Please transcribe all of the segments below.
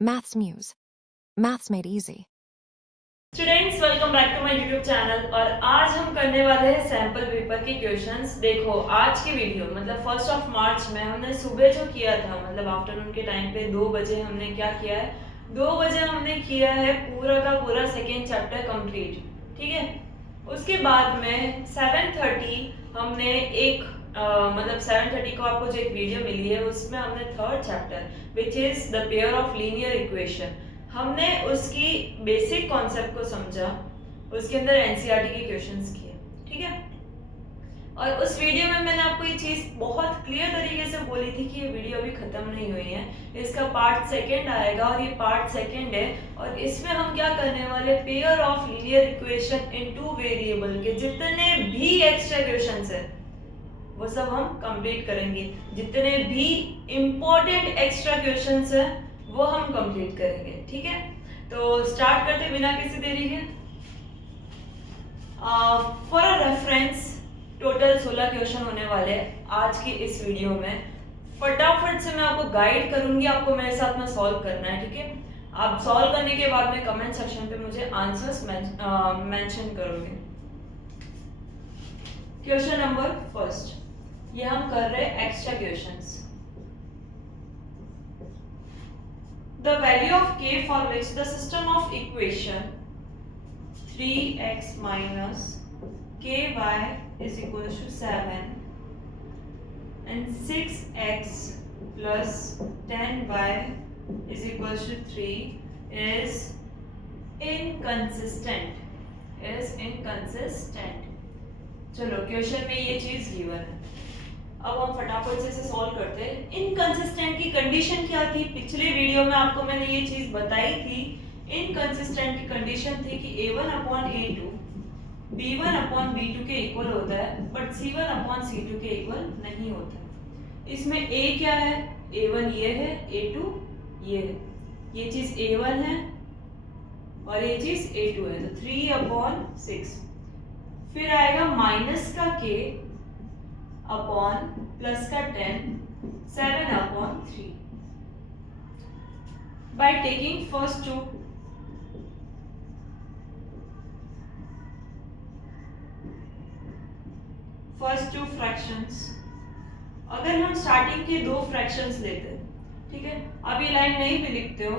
Maths Muse. Maths made easy. Students welcome back to my YouTube channel. और आज हम करने वाले हैं सैंपल पेपर के क्वेश्चंस। देखो आज की वीडियो मतलब 1 मार्च में हमने सुबह जो किया था मतलब आफ्टरनून के टाइम पे 2 बजे हमने क्या किया है, 2 बजे हमने किया है पूरा का पूरा सेकेंड चैप्टर कंप्लीट। ठीक है, उसके बाद में 7:30 हमने एक मतलब 7:30 को आपको जो एक वीडियो मिली है उसमें हमने third chapter which is the pair of linear equation, हमने उसकी बेसिक कॉन्सेप्ट को समझा, उसके अंदर एनसीईआरटी के क्वेश्चंस किए। ठीक है, और उस वीडियो में मैंने आपको ये चीज़ बहुत क्लियर तरीके से बोली थी कि ये वीडियो अभी ख़त्म नहीं हुई है, इसका पार्ट सेकंड आएगा और ये पार्ट सेकंड है। और इसमें हम क्या करने वाले, pair of linear equation in two variable के जितने भी एक्स्ट्रा क्वेश्चंस है वो सब हम कंप्लीट करेंगे। जितने भी इम्पोर्टेंट एक्स्ट्रा क्वेश्चंस है वो हम कंप्लीट करेंगे। ठीक है, तो स्टार्ट करते बिना किसी देरी के। For a reference total 16 question होने वाले हैं आज की इस वीडियो में। फटाफट से मैं आपको गाइड करूंगी, आपको मेरे साथ में सॉल्व करना है। ठीक है, आप सॉल्व करने के बाद में कमेंट सेक्शन पे मुझे आंसर्स मेंशन करोगे। क्वेश्चन नंबर फर्स्ट, ये हम कर रहे हैं extra questions. The value of k for which the system of equation 3x minus ky is equal to 7 and 6x plus 10y is equal to 3 is inconsistent. चलो question में ये चीज given है, अब हम फटाफट से इसे सॉल्व करते हैं। इनकंसिस्टेंट की कंडीशन क्या थी, पिछले वीडियो में आपको मैंने ये चीज बताई थी। इनकंसिस्टेंट की कंडीशन थी कि a1 upon a2 b1 upon b2 के इक्वल होता है बट c1 अपॉन c2 के इक्वल नहीं होता है। इसमें a क्या है, a1 ये है, a2 ये है, ये चीज a1 है और ये चीज a2 है, तो 3 अपॉन 6। फिर आएगा माइनस का k अपॉन प्लस का 10 7 upon 3। By taking first two fractions, अगर हम स्टार्टिंग के दो फ्रैक्शंस लेते हैं, ठीक है, अब ये लाइन नहीं भी लिखते हो,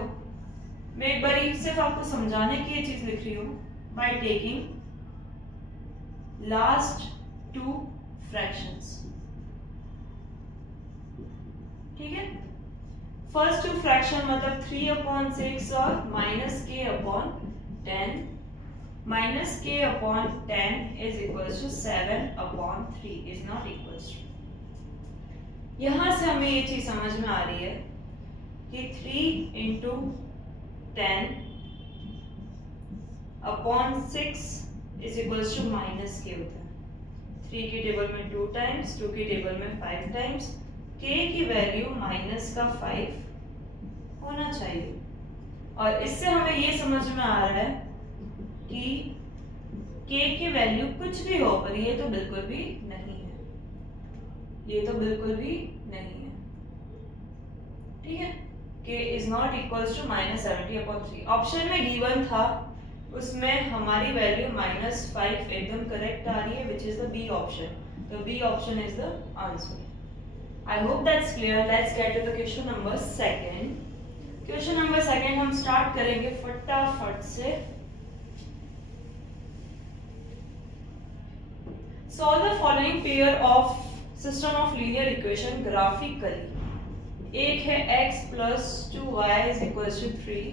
मैं एक बार सिर्फ आपको समझाने की ये चीज लिख रही हूं। By taking last two fractions, ठीक है, फर्स्ट टू फ्रैक्शन मतलब 3 अपॉन 6 और माइनस के अपॉन 10, माइनस के upon 10 is equal to 7 upon 3 is not equal to. यहां से हमें ये चीज समझ में आ रही है कि 3 into 10 upon 6 is equal to minus के होता है। 3 की टेबल में 2 टाइम्स, 2 की टेबल में 5 टाइम्स, k की वैल्यू माइनस का 5 होना चाहिए। और इससे हमें ये समझ में आ रहा है कि k की वैल्यू कुछ भी हो पर ये तो बिल्कुल भी नहीं है, ये तो बिल्कुल भी नहीं है। ठीक है, k is not equals to -70/3। Option में गिवन था उसमें हमारी वैल्यू -5 एकदम करेक्ट आ रही है which is the B option, तो B option is the answer. I hope that's clear. Let's get to the question number second. Question number second हम start करेंगे फटाफट से। Solve the following pair of system of linear equation graphically. एक है x plus 2y is equals to 3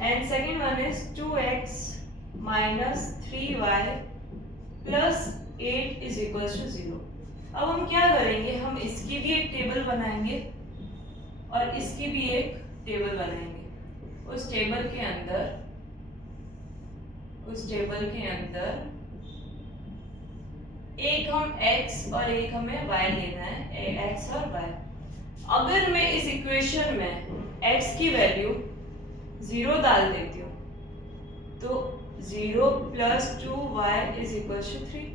and second one is 2x minus 3y plus 8 is equals to 0. अब हम क्या करेंगे, हम इसकी भी एक टेबल बनाएंगे और इसकी भी एक टेबल बनाएंगे। उस टेबल के अंदर एक हम x और एक हमें y लेना है, x और y। अगर मैं इस इक्वेशन में x की वैल्यू 0 डाल देती हूँ तो 0 plus 2y is equal to 3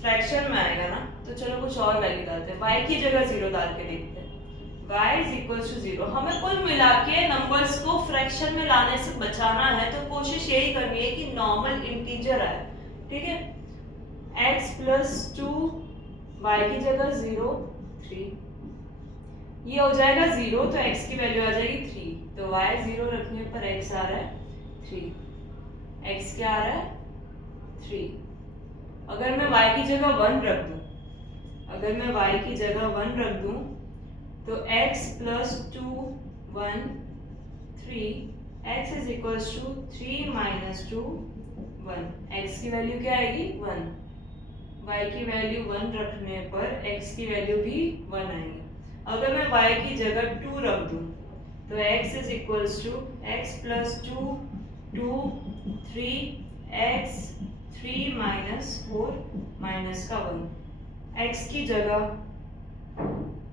fraction में आएगा ना, तो चलो कुछ और वैल्यू डालते हैं, y की जगह 0 डाल के देखते हैं। y is equal to 0। हमें कुल मिला के नंबर्स को फ्रैक्शन में लाने से बचाना है, तो कोशिश यही करनी है कि नॉर्मल इंटीजर आए, ठीक है। x प्लस 2 y की जगह 0 3, ये हो जाएगा 0 तो x की वैल्यू आ जाएगी 3, तो y 0 रखने पर x आ रहा है 3, x क्या आ रहा है 3। अगर मैं y की जगह 1 रख दूं, अगर मैं y की जगह 1 रख दूं तो x plus 2 1 3, x is equal to 3 minus 2 1, x की वैल्यू क्या आएगी 1, y की वैल्यू 1 रखने पर x की वैल्यू भी 1 आएगी। अगर मैं y की जगह 2 रख दूं तो x is equal to x plus 2 2 3, x 3 minus 4 minus का 1, x की जगह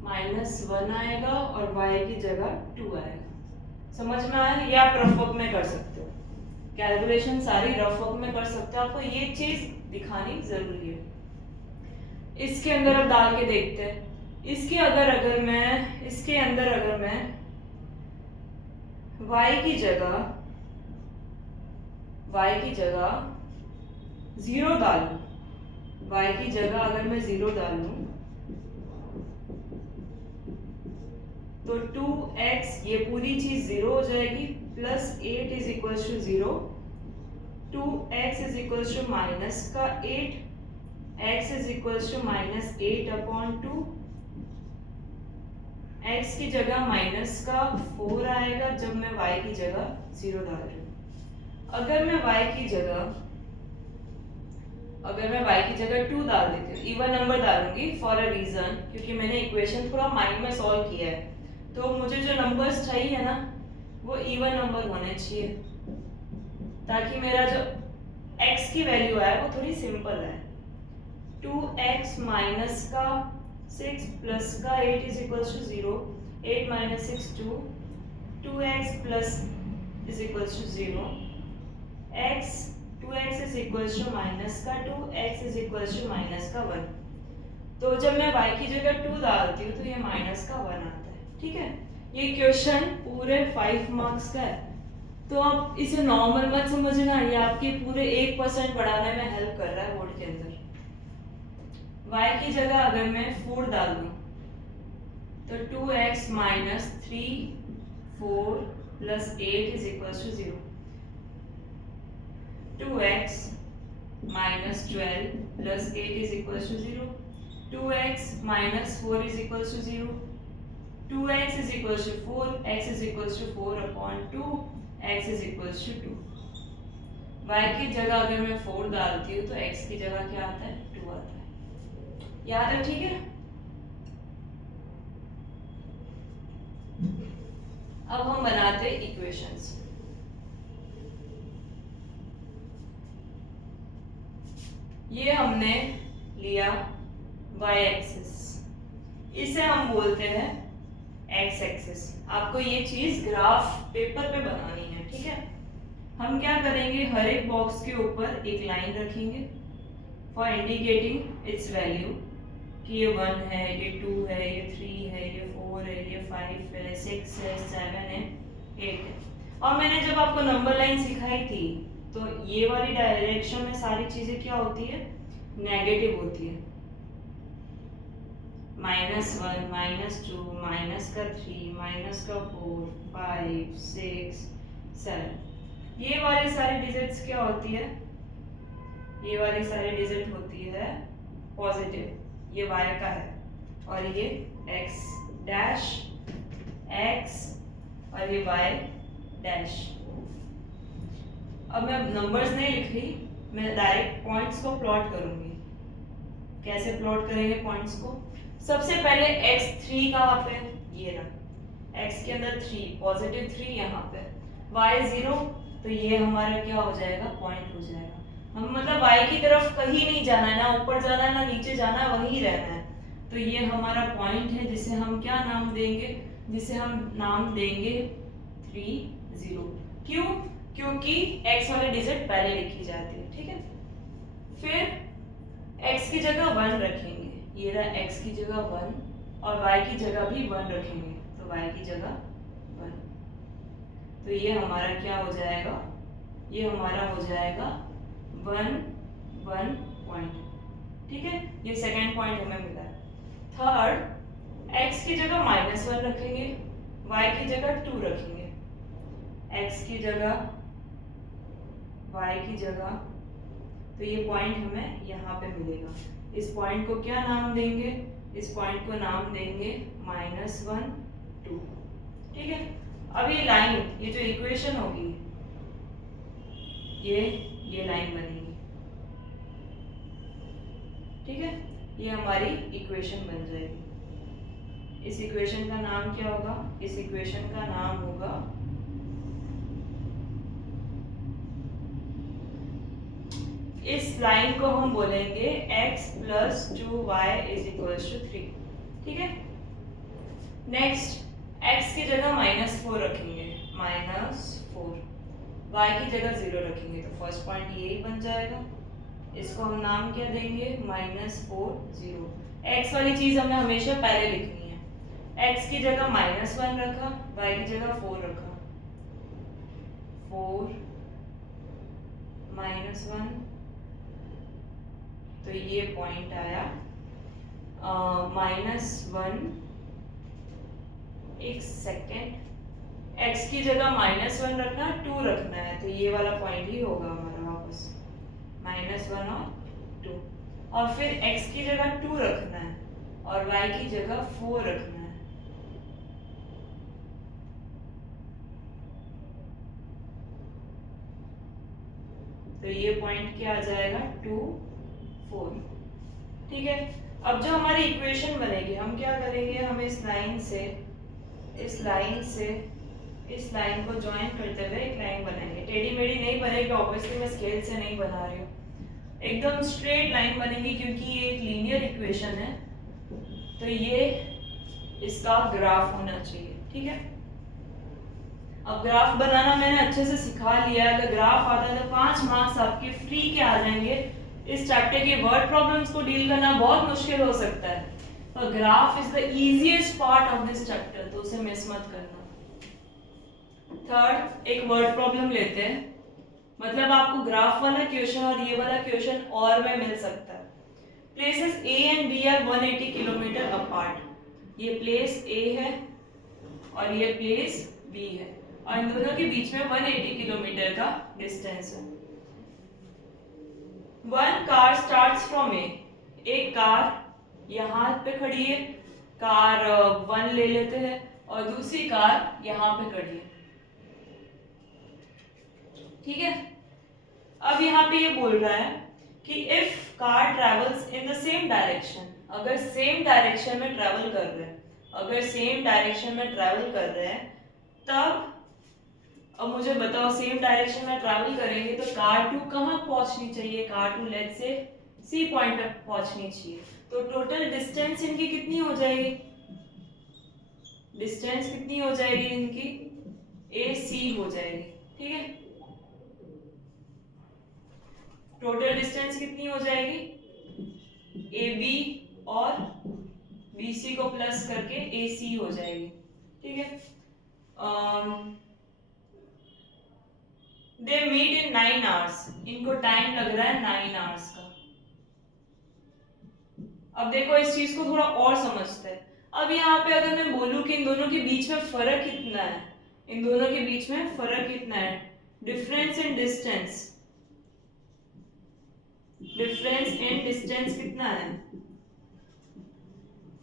-1 आएगा और y की जगह 2 आएगा। समझ में आया? ये आप रफ वर्क में कर सकते हो, कैलकुलेशन सारी रफ वर्क में कर सकते हो, आपको ये चीज दिखानी जरूरी है। इसके अंदर अब डाल के देखते हैं। इसके अंदर अगर मैं y की जगह 0 डालूं, y की जगह अगर मैं 0 डालूं तो 2x, ये पूरी चीज 0 हो जाएगी, plus 8 is equal to 0, 2x is equal to minus का 8, x is equal to minus 8 upon 2, x की जगह माइनस का 4 आएगा जब मैं y की जगह 0 डाल रही हूँ। अगर मैं y की जगह 2 डाल देती हूँ, इवन नंबर डालूंगी फॉर अ रीजन, क्योंकि मैंने इक्वेशन थोड़ा माइंड में सॉल्व किया है, तो मुझे जो नंबर्स चाहिए ना वो इवन नंबर होने चाहिए, ताकि मेरा जो x की वैल्यू है वो थोड़ी सिंपल है। 2x माइनस का 6 प्लस का 8 is equal to 0, 8 minus 6 2, 2x plus is equal to 0, x 2x is equal to minus का 2, x is equal to minus का 1। तो जब मैं y की जगह 2 डालती हूँ तो ये माइनस का 1 आता है, ठीक है। ये क्वेश्चन पूरे 5 मार्क्स का है, तो आप इसे नॉर्मल मत समझना, ये आपके पूरे 1% बढ़ाने में हेल्प कर रहा है बोर्ड के अंदर। y की जगह अगर मैं 4 डाल दूं तो 2x minus 3 4 plus 8 is equal to 0, 2x minus 12 plus 8 is equal to 0, 2x minus 4 is equal to 0, 2x is equal to 4, x is equal to 4 upon 2, x is equal to 2। y की जगह अगर मैं 4 डालती हूँ तो x की जगह क्या आता है 2 आता है, याद है? ठीक है। अब हम बनाते हैं इक्वेशंस। ये हमने लिया y एक्सिस, इसे हम बोलते हैं x एक्सिस। आपको ये चीज ग्राफ पेपर पे बनानी है, ठीक है। हम क्या करेंगे, हर एक बॉक्स के ऊपर एक लाइन रखेंगे फॉर इंडिकेटिंग इट्स वैल्यू, कि ये 1 है, ये 2 है, ये 3 है, ये 4 है, ये 5 है, 6 है, 7 है, 8 है। और मैंने जब आपको नंबर लाइन सिखाई थी तो ये वाली डायरेक्शन में सारी चीजें क्या होती है, नेगेटिव होती है। -1, -2, माइनस का 3, माइनस का 4, 5, 6, 7, ये वाली सारी डिजिट्स क्या होती है, ये वाली सारी डिजिट होती है पॉजिटिव, ये y का है, और ये x डैश x और ये y डैश। अब मैं नंबर्स नहीं लिख रही, मैं डायरेक्ट पॉइंट्स को प्लॉट करूंगी। कैसे प्लॉट करेंगे पॉइंट्स को, सबसे पहले x3 कहाँ पे, ये रहा, x के अंदर 3 पॉजिटिव 3 यहाँ पे, y 0, तो ये हमारा क्या हो जाएगा, पॉइंट हो जाएगा। हम मतलब y की तरफ कहीं नहीं जाना है, ना ऊपर जाना है ना नीचे जाना है, वहीं रहना है। तो ये हमारा पॉइंट है जिसे हम क्या नाम देंगे, जिसे हम नाम देंगे 3 0। क्यों? क्योंकि x वाले डिजिट पहले लिखी जाती है, ठीक है। फिर x की जगह 1 रखेंगे, ये रहा x की जगह 1 और y की जगह भी 1 रखेंगे। y की जगह 1। तो ये हमारा क्या हो जाएगा, ये हमारा हो जाएगा 1 1 पॉइंट। ठीक है, ये सेकेंड पॉइंट हमें मिला है। थर्ड, x की जगह -1 रखेंगे, y की जगह 2 रखेंगे। x की जगह y की जगह, तो ये पॉइंट हमें यहाँ पे मिलेगा। इस पॉइंट को क्या नाम देंगे, इस पॉइंट को नाम देंगे -1 2। ठीक है, अब ये लाइन, ये जो इक्वेशन होगी, ये लाइन बनेगी। ठीक है, ये हमारी इक्वेशन बन जाएगी। इस इक्वेशन का नाम क्या होगा, इस इक्वेशन का नाम होगा इस लाइन को हम बोलेंगे x + 2y = 3। ठीक है, नेक्स्ट x की जगह -4 रखेंगे, -4, y की जगह 0 रखेंगे, तो फर्स्ट पॉइंट यही बन जाएगा। इसको हम नाम क्या देंगे, -4 0। x वाली चीज हमें हमेशा पहले लिखनी है। x की जगह -1 रखा, y की जगह 4 रखा, 4 -1, तो ये पॉइंट आया -1। एक सेकेंड, x की जगह -1 रखना, 2 रखना है, तो ये वाला पॉइंट ही होगा हमारा वापस, -1 और 2। और फिर x की जगह 2 रखना है और y की जगह 4 रखना है। तो ये पॉइंट क्या आ जाएगा, 2 4। ठीक है, अब जो हमारी इक्वेशन बनेगी, हम क्या करेंगे, हम इस लाइन से इस लाइन को ज्वाइन करते हुए एक लाइन बनाएंगे। टेढ़ी मेढ़ी नहीं बनेगी, ऑब्वियसली मैं स्केल से नहीं बना रही हूँ, एकदम स्ट्रेट लाइन बनेगी, क्योंकि ये एक लीनियर इक्वेशन है। तो ये इसका ग्राफ होना चाहिए। ठीक है, अब ग्राफ बनाना मैंने अच्छे से सिखा लिया है। अगर ग्राफ आता है तो 5 मार्क्स आपके फ्री के आ जाएंगे। इस चैप्टर के वर्ड प्रॉब्लम्स को डील करना बहुत मुश्किल हो सकता है, पर graph is the easiest part of this chapter, तो उसे मिस मत करना। थर्ड, एक वर्ड प्रॉब्लम लेते हैं, मतलब आपको ग्राफ वाला क्वेश्चन और ये वाला क्वेश्चन और में मिल सकता है। Places A and B are 180 kilometre apart. ये प्लेस ए है और ये प्लेस बी है, और इन दोनों के बीच में 180 किलोमीटर का डिस्टेंस है। वन कार स्टार्ट्स फ्रॉम ए, एक कार यहाँ पे खड़ी है, कार 1 ले लेते हैं, और दूसरी कार यहाँ पे खड़ी है। ठीक है, अब यहाँ पे ये बोल रहा है कि if car travels in the same direction, अगर सेम डायरेक्शन में ट्रेवल कर रहे हैं, तब अब मुझे बताओ, सेम डायरेक्शन में ट्रैवल करेंगे तो कार 2 कहाँ पहुंचनी चाहिए, car 2 let's say C point तक पहुंचनी चाहिए। तो टोटल डिस्टेंस इनकी कितनी हो जाएगी, डिस्टेंस कितनी हो जाएगी इनकी, ए सी हो जाएगी। ठीक है, टोटल डिस्टेंस कितनी हो जाएगी, ए बी और बी सी को प्लस करके ए सी हो जाएगी। ठीक है, दे मीट इन 9 आवर्स, इनको टाइम लग रहा है 9 आवर्स का। अब देखो इस चीज को थोड़ा और समझते हैं। अब यहाँ पे अगर मैं बोलूं कि इन दोनों के बीच में फर्क कितना है, इन दोनों के बीच में फर्क कितना है, डिफरेंस इन डिस्टेंस, कितना है।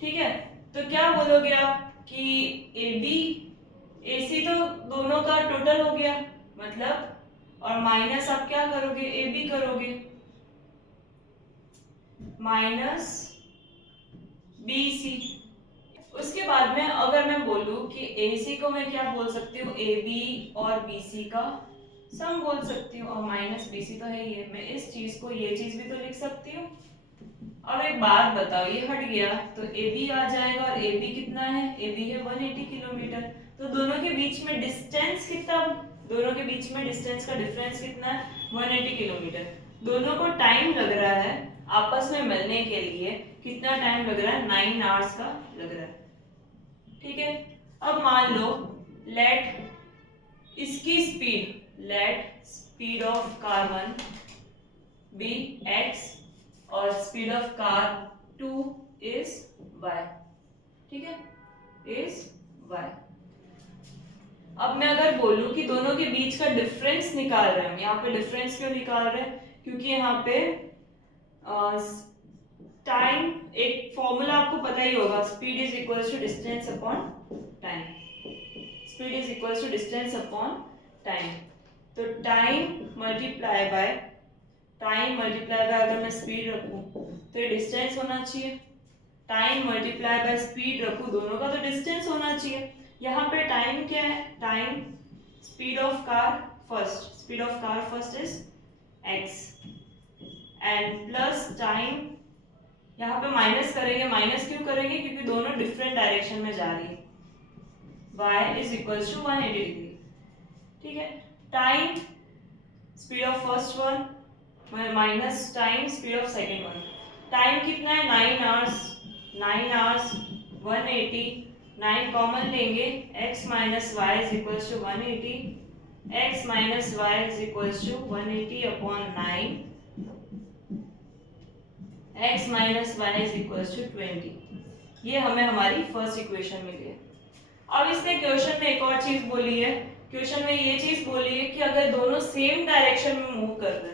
ठीक है, तो क्या बोलोगे आप कि ए बी ए सी तो दोनों का टोटल हो गया, मतलब, और माइनस आप क्या करोगे, ए बी करोगे, माइनस बी सी। उसके बाद में अगर मैं बोलूं कि ए सी को मैं क्या बोल सकती हूँ, ए बी और बी सी का सम बोल सकती हूँ, और माइनस बी सी तो है ही है, मैं इस चीज को ये चीज भी तो लिख सकती हूँ। अब एक बात बताओ, ये हट गया तो ए बी आ जाएगा, और ए बी कितना है, ए बी है 180 किलोमीटर। तो दोनों के बीच में डिस्टेंस कितना, दोनों के बीच में डिस्टेंस का डिफरेंस कितना है, 180 किलोमीटर। दोनों को टाइम लग रहा है आपस में मिलने के लिए, कितना टाइम लग रहा है, 9 आवर्स का लग रहा है। ठीक है, अब मान लो लेट इसकी speed of car 1 be x और speed of car 2 is y, ठीक है, इज y। अब मैं अगर बोलूं कि दोनों के बीच का डिफरेंस निकाल रहे हैं, यहाँ पे डिफरेंस क्यों निकाल रहे हैं, क्योंकि यहाँ पे टाइम, एक फॉर्मूला आपको पता ही होगा, speed is equal to distance upon time, speed is equal to distance upon time. तो टाइम मल्टीप्लाई बाय अगर मैं स्पीड रखूं तो ये डिस्टेंस होना चाहिए, टाइम मल्टीप्लाई बाय स्पीड रखूं, दोनों का तो डिस्टेंस होना चाहिए। यहाँ पे टाइम क्या है, time speed of car first is x and plus time, यहाँ पे माइनस करेंगे, माइनस क्यों करेंगे, क्योंकि दोनों डिफरेंट डायरेक्शन में जा रही है, y is equal to 180 degree, ठीक है। Time speed of first one minus time speed of second one, time कितना है 9 आवर्स 180, 9 कॉमन लेंगे, x minus y is equal to 180, x minus y is equal to 180 upon 9, x minus y is equal to 20। ये हमें हमारी first equation मिली है। अब इसने question में एक और चीज बोली है, क्वेश्चन में ये चीज बोली है कि अगर दोनों सेम डायरेक्शन में मूव कर रहे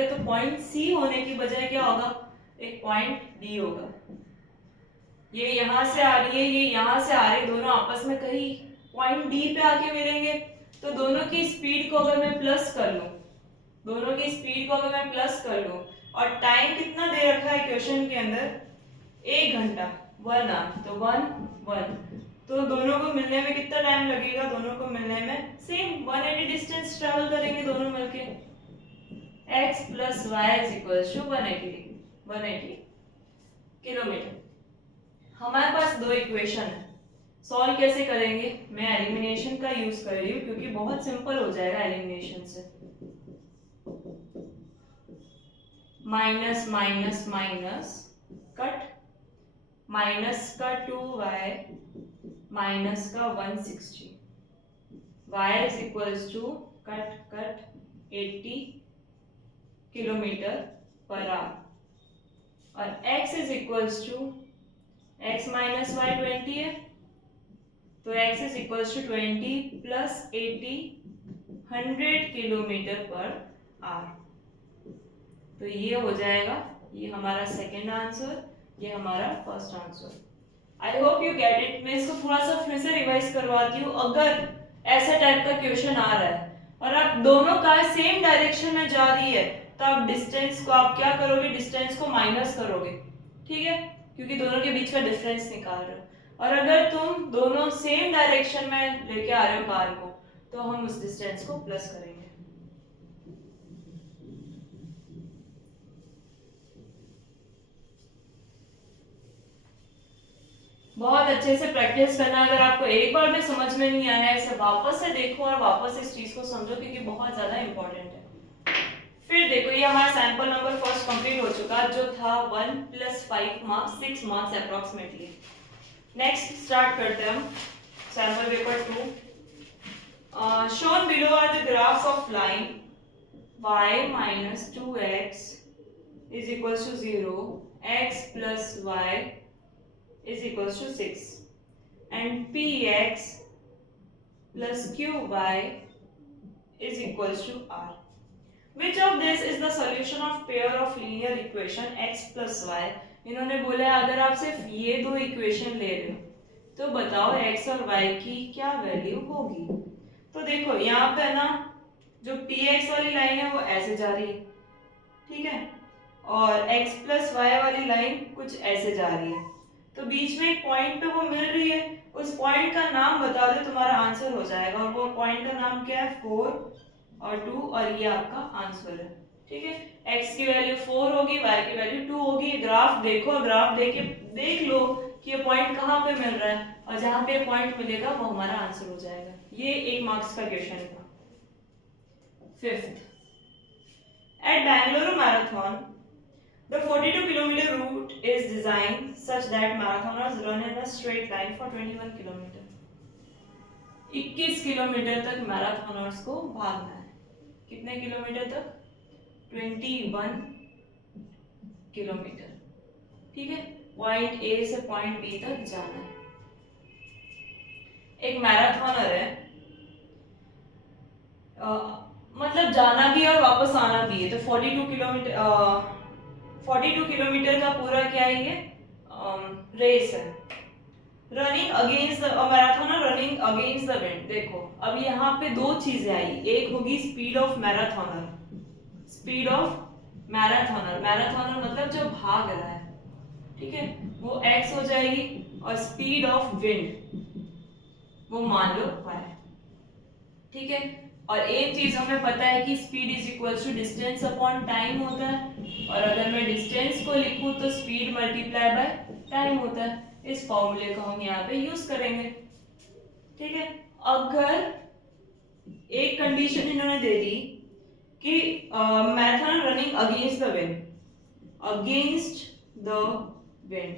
हैं, तो पॉइंट सी होने की बजाय क्या होगा, एक पॉइंट डी होगा। ये यहाँ से आ रही है, ये यहाँ से आ रही है, दोनों आपस में कहीं पॉइंट डी पे आके मिलेंगे। तो दोनों की स्पीड को अगर मैं प्लस कर लूं, और टाइम कितना दे रखा है क्वेश्चन के अंदर, 1 घंटा 1 आवर, तो 1 तो दोनों को मिलने में कितना टाइम लगेगा, दोनों को मिलने में सेम 180 डिस्टेंस ट्रेवल करेंगे दोनों मिलके, x plus y is equal to 180 kilometre. हमारे पास दो इक्वेशन है, सॉल्व कैसे करेंगे, मैं एलिमिनेशन का यूज कर रही हूँ क्योंकि बहुत सिंपल हो जाएगा एलिमिनेशन से। Minus minus minus cut, minus का 2y माइनस का 160, y is equals to cut 80 kilometre per hour, और x is equals to x minus y 20 है, तो x is equals to 20 plus 80 100 kilometre per hour. तो ये हो जाएगा, ये हमारा सेकेंड आंसर, ये हमारा first answer. I hope you get it. मैं इसको थोड़ा सा फिर से रिवाइज करवाती हूँ। अगर ऐसा टाइप का क्वेश्चन आ रहा है और आप दोनों कार सेम डायरेक्शन में जा रही है, तो आप डिस्टेंस को आप क्या करोगे, डिस्टेंस को माइनस करोगे, ठीक है, क्योंकि दोनों के बीच का डिफरेंस निकाल रहे हो। और अगर तुम दोनों सेम डायरेक्शन में लेके आ रहे हो कार को, तो हम उस डिस्टेंस को प्लस करेंगे। बहुत अच्छे से प्रैक्टिस करना। अगर आपको एक बार में समझ में नहीं आया है, इसे वापस से देखो और वापस इस चीज को समझो, क्योंकि बहुत ज्यादा इंपॉर्टेंट है। फिर देखो, ये हमारा सैंपल नंबर फर्स्ट कंप्लीट हो चुका, जो था 1 + 5 marks, 6 marks approximately. Next start करते हैं हम sample paper 2। Shown below are the graphs of line y minus 2x is equals to 0, x plus y is equals to 6, and px plus qy is equals to r. Which of this is the solution of pair of linear equation x plus y? इन्होंने बोला है अगर आप सिर्फ ये दो equation ले रहे हो तो बताओ x और y की क्या वैल्यू होगी। तो देखो यहाँ पे ना, जो px वाली लाइन है वो ऐसे जा रही है, ठीक है, और x plus y वाली लाइन कुछ ऐसे जा रही है, तो बीच में एक पॉइंट पे वो मिल रही है, उस पॉइंट का नाम बता दो, तुम्हारा आंसर हो जाएगा। और वो पॉइंट का नाम क्या है, 4 और 2, और ये आपका आंसर है, ठीक है। x की वैल्यू 4 होगी, y की वैल्यू 2 होगी। ग्राफ देखो, ग्राफ देख लो कि ये पॉइंट कहाँ पे मिल रहा है, और जहाँ पे पॉइंट मिलेगा वो हमारा आंसर हो जाएगा। ये 1 मार्क्स का क्वेश्चन था। 5th, at Bangalore Marathon The 42 kilometer route is designed such that marathoners run in a straight line for 21 kilometer. 21 kilometre तक मैराथनर्स को भागना है. कितने किलोमीटर तक? 21 किलोमीटर. ठीक है, पॉइंट ए से पॉइंट बी तक जाना है. एक मैराथनर है, मतलब जाना भी और वापस आना भी है, तो 42 किलोमीटर का पूरा क्या है ये रेस है. Running against marathoner running against the wind. देखो अब यहाँ पे दो चीजें आई, एक होगी speed of marathoner. Speed of marathoner, marathoner मतलब जो भाग रहा है, ठीक है, वो x हो जाएगी, और स्पीड ऑफ विंड वो मान लो y. ठीक है, और एक चीज हमें पता है कि speed is equal to distance upon time होता है, और अगर मैं डिस्टेंस को लिखूं तो स्पीड मल्टीप्लाई बाय टाइम होता है. इस फॉर्मूले को हम यहाँ पे यूज करेंगे. ठीक है, अगर एक कंडीशन इन्होंने दे दी कि marathon running against the wind, against the wind,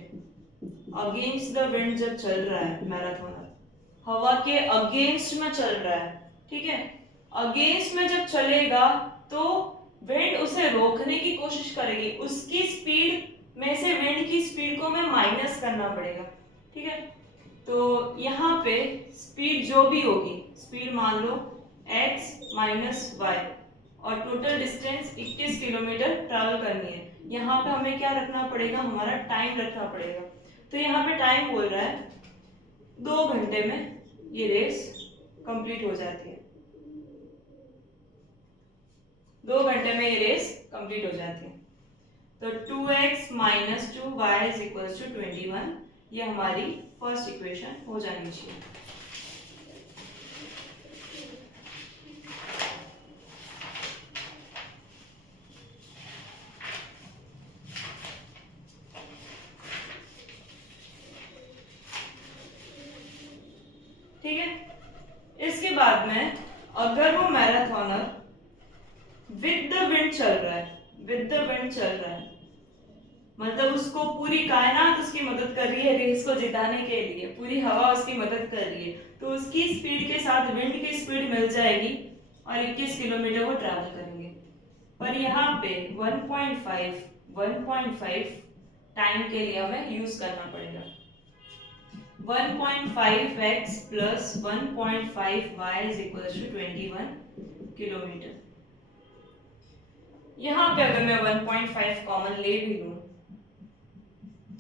against the wind जब चल रहा है मैराथनर, हवा के अगेंस्ट में चल रहा है. ठीक है, अगेंस्ट में जब चलेगा तो विंड उसे रोकने की कोशिश करेगी, उसकी स्पीड में से विंड की स्पीड को हमें माइनस करना पड़ेगा. ठीक है, तो यहाँ पे स्पीड जो भी होगी, स्पीड मान लो x माइनस वाई, और टोटल डिस्टेंस 21 किलोमीटर ट्रैवल करनी है. यहाँ पे हमें क्या रखना पड़ेगा, हमारा टाइम रखना पड़ेगा. तो यहाँ पे टाइम बोल रहा है 2 घंटे में ये रेस कंप्लीट हो जाती है. 2 घंटे में ये रेस कंप्लीट हो जाती है. तो 2x minus 2y is equal to 21, ये हमारी फर्स्ट इक्वेशन हो जानी चाहिए. ठीक है, इसके बाद में अगर वो मैराथनर विद द विंड चल रहा है, विद द विंड चल रहा है, मतलब उसको पूरी कायनात उसकी मदद कर रही है रेस को जिताने के लिए, पूरी हवा उसकी मदद कर रही है, तो उसकी स्पीड के साथ विंड की स्पीड मिल जाएगी और 21 किलोमीटर वो ट्रैवल करेंगे. पर यहाँ पे 1.5 टाइम के लिए हमें यूज करना पड़ेगा. 1.5x plus 1.5y is equal to 21 kilometre. यहाँ पे अगर मैं 1.5 कॉमन ले भी लूं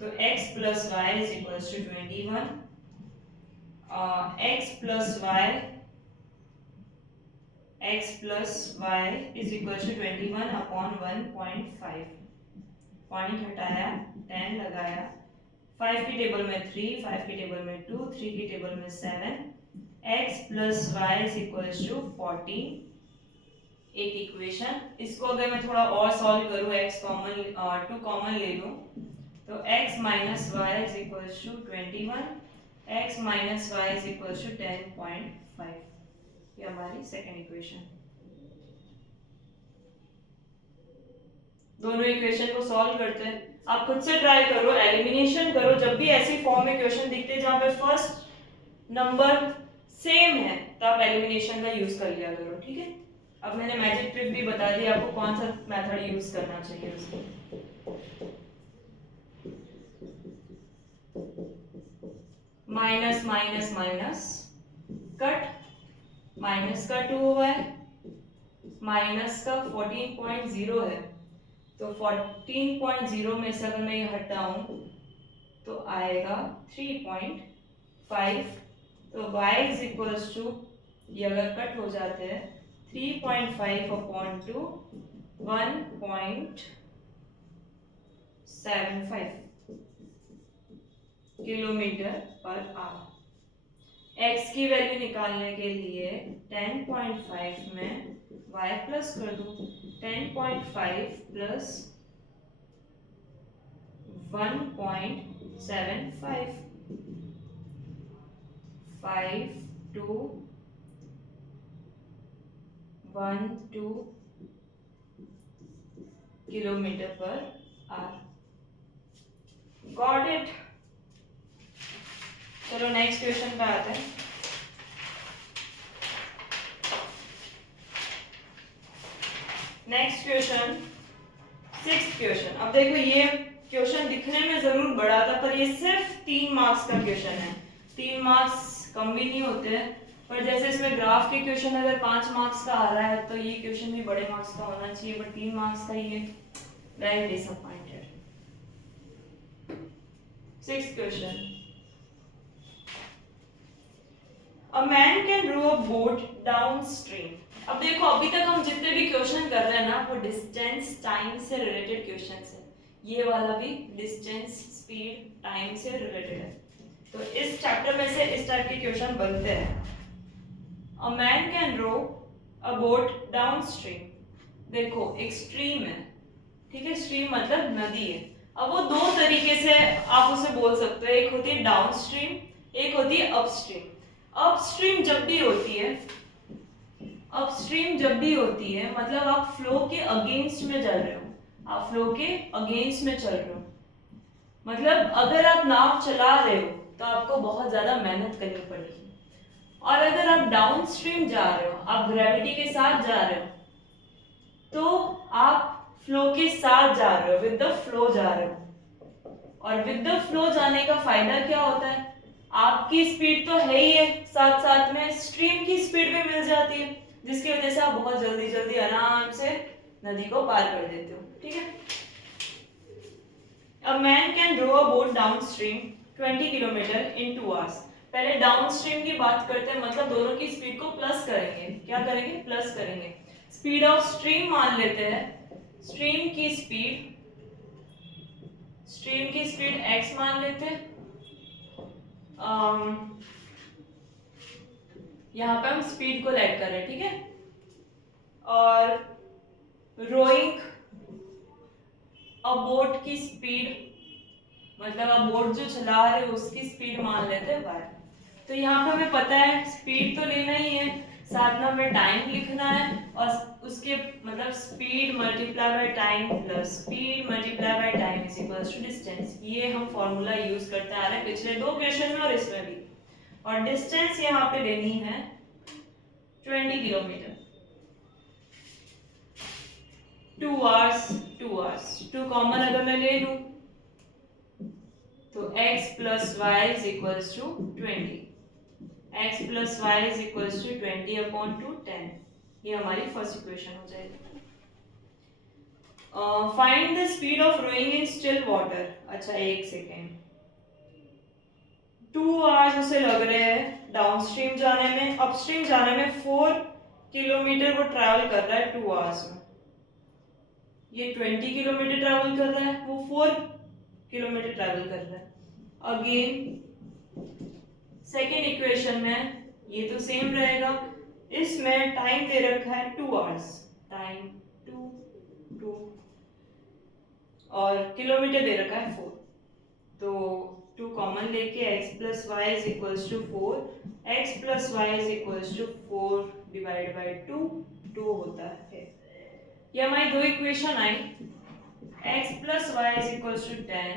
तो x plus y is equal to 21, x plus y is equal to 21 upon 1.5. Point हटाया, 10 लगाया, 5 की टेबल में 3, 5 की टेबल में 2, 3 की टेबल में 7, x plus y is equal to 14. एक इक्वेशन, इसको अगर मैं थोड़ा और सॉल्व करूं, x कॉमन 2 कॉमन ले लूं तो x minus y is equal to 21, x minus y is equal to 10.5. ये हमारी सेकंड इक्वेशन. दोनों इक्वेशन को सॉल्व करते हैं. आप खुद से ट्राई करो, एलिमिनेशन करो. जब भी ऐसी फॉर्म में क्वेश्चन दिखते हैं जहां पे फर्स्ट नंबर सेम है तो आप एलिमिनेशन का यूज कर लिया करो. ठीक है, अब मैंने मैजिक ट्रिक भी बता दी आपको कौन सा मेथड यूज करना चाहिए उसको. Minus minus minus cut, minus का 2 हुआ है, माइनस का 14.0 है, तो 14.0 में से अगर मैं ये हटाऊं तो आएगा 3.5. तो y इज इक्वल्स टू, ये अगर कट हो जाते हैं 3.5 upon 2 1.75 kilometre per our. x की वैल्यू निकालने के लिए 10.5 में y प्लस कर दूं. 10.5 प्लस 1.75, 5 2 1 2 किलोमीटर पर आर। Got it. चलो नेक्स्ट क्वेश्चन पे आते हैं। Next question, sixth question. अब देखो ये क्वेश्चन दिखने में जरूर बड़ा था, पर ये सिर्फ 3 मार्क्स का क्वेश्चन है। 3 मार्क्स कम भी नहीं होते हैं, पर जैसे इसमें ग्राफ के क्वेश्चन अगर 5 मार्क्स का आ रहा है तो ये क्वेश्चन भी बड़े मार्क्स का होना चाहिए, बट 3 मार्क्स का ही है। Very disappointed. Sixth question, A man can row a boat downstream। अब देखो अभी तक हम जितने भी क्वेश्चन कर रहे हैं ना, वो डिस्टेंस टाइम से रिलेटेड क्वेश्चंस है। ये वाला भी डिस्टेंस स्पीड टाइम से रिलेटेड है। तो इस चैप्टर में से इस टाइप के क्वेश्चन बनते हैं। A man can row a boat downstream। देखो एक स्ट्रीम है, ठीक है, स्ट्रीम मतलब नदी है। अब वो दो तरीके से आप उसे बोल सकते हो, एक होती है डाउनस्ट्रीम, एक होती है अपस्ट्रीम। अपस्ट्रीम जब भी होती है, अपस्ट्रीम जब भी होती है मतलब आप फ्लो के अगेंस्ट में चल रहे हो, आप फ्लो के अगेंस्ट में चल रहे हो। मतलब अगर आप नाव चला रहे हो तो आपको बहुत ज्यादा मेहनत करनी पड़ेगी, और अगर आप डाउनस्ट्रीम जा रहे हो, आप ग्रेविटी के साथ जा रहे हो, तो आप फ्लो के साथ जा रहे हो, विद द फ्लो जा रहे हो। और विद द फ्लो जाने का फायदा क्या होता है, आपकी स्पीड तो है ही है, साथ साथ में स्ट्रीम की स्पीड भी मिल जाती है, जिसकी वजह से आप बहुत जल्दी जल्दी आराम से नदी को पार कर देते हो, ठीक है। A man can row a boat downstream 20 kilometre in 2 hours। पहले डाउनस्ट्रीम की बात करते हैं, मतलब दोनों की स्पीड को प्लस करेंगे। क्या करेंगे? प्लस करेंगे। स्पीड ऑफ स्ट्रीम मान लेते हैं, स्ट्रीम की स्पीड x मान लेते हैं। यहाँ पे हम स्पीड को लेट कर रहे हैं, ठीक है। और रोइंग अ बोट की स्पीड, मतलब आप बोट जो चला रहे हो उसकी स्पीड मान लेते हैं y। तो यहाँ पे हमें पता है स्पीड तो लेना ही है, साथ में हमें टाइम लिखना है, और उसके मतलब speed multiply by time plus speed multiply by time is equals to distance. ये हम फॉर्मूला यूज करते आ रहे हैं पिछले 2 क्वेश्चन में और इसमें भी। और डिस्टेंस यहाँ पे लेनी है 20 किलोमीटर। 2 hours 2 कॉमन अगर मैं ले लूं तो x plus y is equals to 20। x plus y is equals to 20 upon 2 10। ये हमारी फर्स्ट इक्वेशन हो जाएगी। Find the speed of rowing in still water. अच्छा एक सेकेंड, 2 hours उसे लग रहे हैं डाउनस्ट्रीम जाने में, अपस्ट्रीम जाने में 4 किलोमीटर वो ट्रैवल कर रहा है 2 hours में। ये 20 किलोमीटर ट्रैवल कर रहा है, वो 4 किलोमीटर ट्रैवल कर रहा है। अगेन सेकेंड इक्वेशन में ये तो सेम रहेगा, इसमें टाइम दे रखा है 2 hours, टाइम 2 और किलोमीटर दे रखा है 4। तो 2 कॉमन लेके x plus y is equals to 4, x plus y is equals to 4 divide by 2 होता है। ये हमारी दो इक्वेशन आई, x plus y is equals to 10,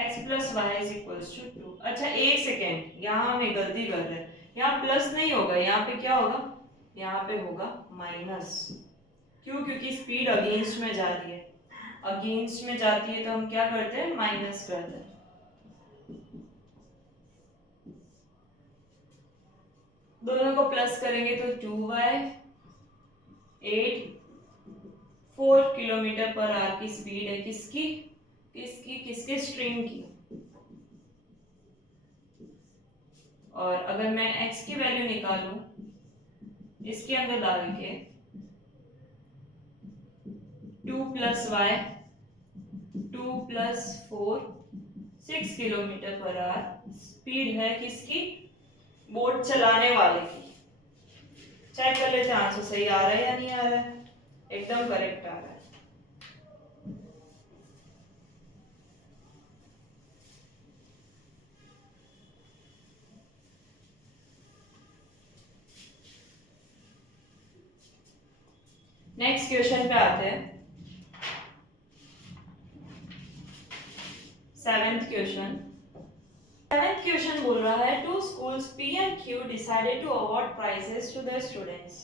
x plus y is equals to 2। अच्छा एक सेकेंड, यहाँ हम एक गलती कर रहे हैं, यहाँ प्लस नहीं होगा, यहाँ पे क्या होगा, यहाँ पे होगा माइनस। क्यों? क्योंकि स्पीड अगेंस्ट में जा रही है, अगेंस्ट में जाती है तो हम क्या करते हैं, माइनस करते हैं। दोनों को प्लस करेंगे तो 2y 8 4 किलोमीटर पर आवर की स्पीड है किसकी, किसके स्ट्रीम की। और अगर मैं x की वैल्यू निकालूं इसके अंदर डाल के 2 plus y 2 plus 4 6 kilometre per hour speed है किसकी, बोट चलाने वाले की। चेक कर लेते हैं आंसर सही आ रहा है या नहीं आ रहा है। एकदम करेक्ट आ रहा है। नेक्स्ट क्वेश्चन पे आते हैं। सेवेंथ क्वेश्चन बोल रहा है two schools P and Q decided to award prizes to their students.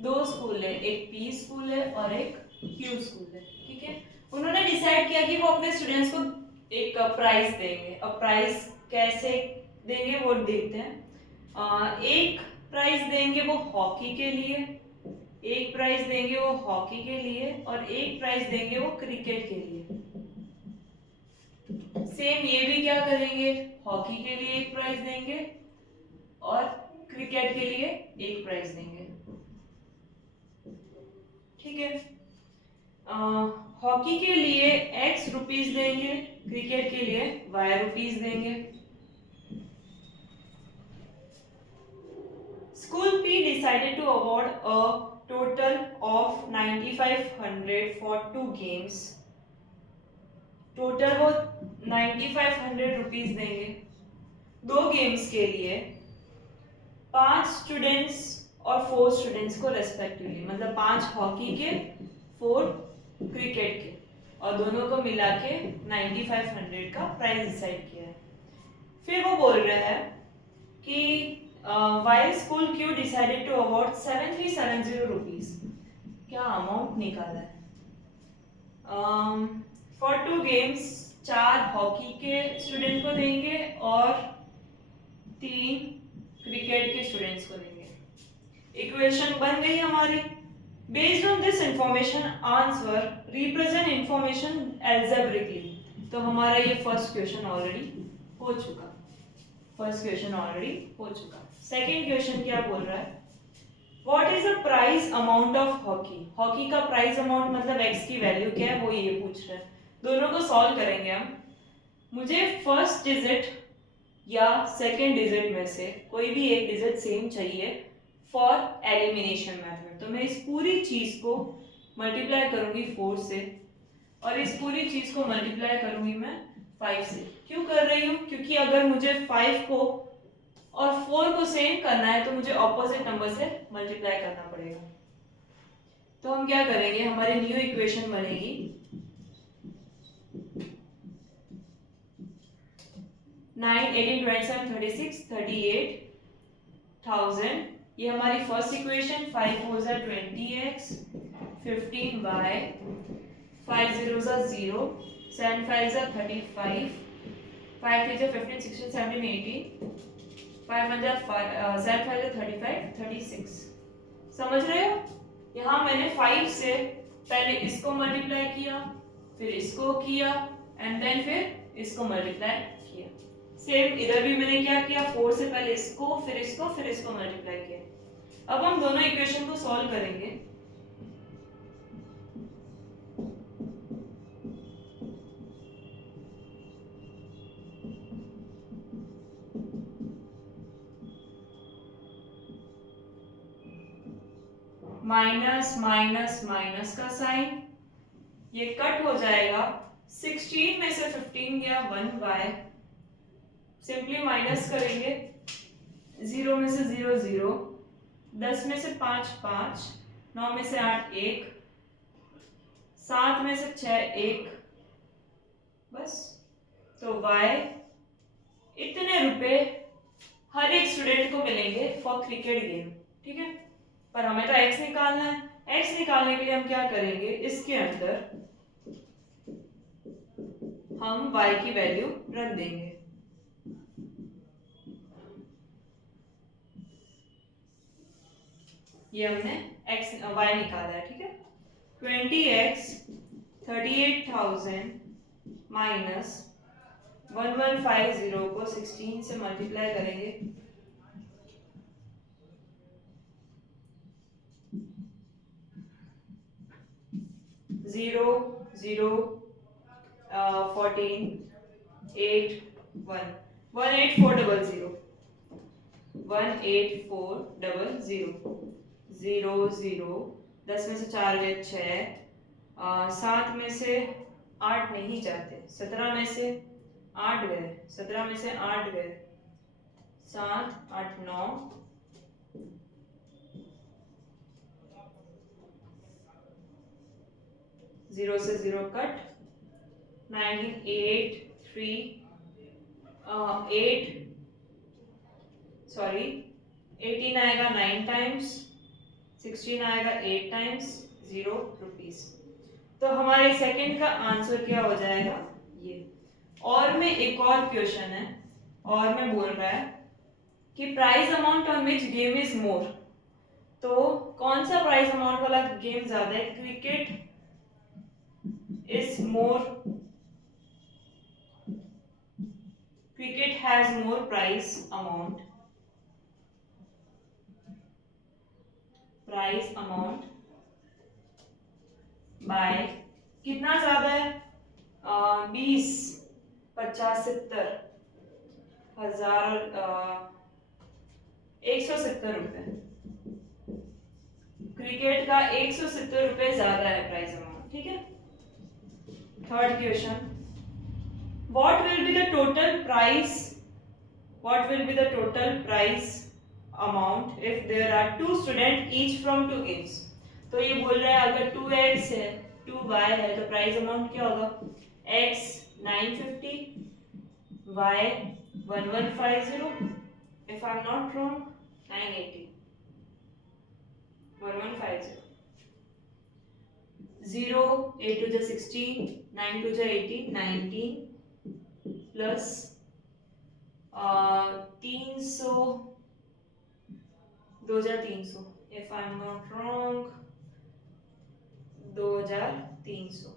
दो स्कूल है, एक पी स्कूल है और एक क्यू स्कूल है, ठीक है। उन्होंने डिसाइड किया कि वो अपने स्टूडेंट्स को एक प्राइज देंगे। अब प्राइज कैसे देंगे वो देखते हैं। एक प्राइज देंगे वो हॉकी के लिए, एक प्राइज देंगे वो हॉकी के लिए और एक प्राइज देंगे वो क्रिकेट के लिए। सेम ये भी क्या करेंगे, हॉकी के लिए एक प्राइज देंगे और क्रिकेट के लिए एक प्राइज देंगे, ठीक है। हॉकी के लिए x रुपीज देंगे, क्रिकेट के लिए y रुपीज देंगे। School P decided to award a total of 9500 for 2 games. Total वो 9500 रुपीज देंगे 2 गेम्स के लिए, 5 स्टूडेंट्स और 4 स्टूडेंट्स को रेस्पेक्टिवली, मतलब 5 हॉकी के 4 क्रिकेट के, और दोनों को मिला के 9500 का प्राइस डिसाइड किया है। फिर वो बोल रहे हैं कि while school Q decided to award 7370 rupees, क्या अमाउंट निकाला है। फॉर 2 गेम्स 4 हॉकी के स्टूडेंट को देंगे और 3 क्रिकेट के स्टूडेंट्स को देंगे। इक्वेशन बन गई हमारी। Based on this information answer represent information algebraically. तो हमारा ये फर्स्ट क्वेश्चन ऑलरेडी हो चुका। सेकेंड क्वेश्चन क्या बोल रहा है, what is the price amount of hockey. Hockey का प्राइस अमाउंट मतलब x की वैल्यू क्या है वो ये पूछ रहा है। दोनों को सॉल्व करेंगे हम। मुझे फर्स्ट डिजिट या सेकेंड डिजिट में से कोई भी एक डिजिट सेम चाहिए फॉर एलिमिनेशन मेथड। तो मैं इस पूरी चीज को मल्टीप्लाई करूंगी 4 से और इस पूरी चीज को मल्टीप्लाई करूंगी मैं 5 से। क्यों कर रही हूँ, क्योंकि अगर मुझे 5 को और 4 को सेम करना है तो मुझे ऑपोजिट नंबर से मल्टीप्लाई करना पड़ेगा। तो हम क्या करेंगे, हमारी न्यू इक्वेशन बनेगी 9, 18, 27, 36, 38,000। ये हमारी फर्स्ट इक्वेशन। 5 4 जा 20x, 15y, 5 0 जा 0, 7 5 जा 35, 5 3 जा 15, 16, 17, 18, 5 1 जा 7 5 जा 35, 36। समझ रहे हो। यहाँ मैंने 5 से पहले इसको मल्टीप्लाई किया, फिर इसको किया एंड देन फिर इसको मल्टीप्लाई किया। सेम इधर भी मैंने क्या किया, 4 से पहले इसको फिर इसको मल्टीप्लाई किया। अब हम दोनों इक्वेशन को सॉल्व करेंगे। माइनस माइनस माइनस का साइन, ये कट हो जाएगा। 16 में से 15 गया 1y, सिंपली माइनस करेंगे। 0 में से 0 0, 10 में से 5 5, 9 में से 8 1, 7 में से 6 1, बस। तो y इतने रुपए हर एक स्टूडेंट को मिलेंगे फॉर क्रिकेट गेम, ठीक है। पर हमें तो x निकालना है। x निकालने के लिए हम क्या करेंगे, इसके अंदर हम y की वैल्यू रख देंगे। ये हमने y निकाला है, ठीक है। 20x 38,000 माइनस 1150 को 16 से मल्टीप्लाई करेंगे। 0 0 14 8 1 18400 18400 0 0, 10 में से 4 गए 6, 7 में से 8 नहीं जाते, 17 में से 8 गए, 17 में से 8 गए, 7 8 9, 0 से 0 कट, 19 8 18 आएगा 9 टाइम्स, 16 आएगा 8 टाइम्स, 0 रुपीज। तो हमारे सेकंड का आंसर क्या हो जाएगा ये। और में एक और क्वेश्चन है, और में बोल रहा है कि price amount on which game is more. तो कौन सा प्राइस अमाउंट वाला गेम ज्यादा है? Cricket is more, cricket has more price amount, price amount by कितना ज्यादा है? 20, 50, 70 हजार, 170 रुपए। क्रिकेट का 170 रुपए ज्यादा है प्राइस अमाउंट, ठीक है। Third question, what will be the total price, what will be the total price amount if there are two students each from two games। तो ये बोल रहा है अगर 2x है 2y है तो प्राइस अमाउंट क्या होगा? x 950, y 1150, if I am not wrong 980, 1150, 0 8 to the 16, 9 to the 18, 19 plus 300, 2300, if I am not wrong 2300,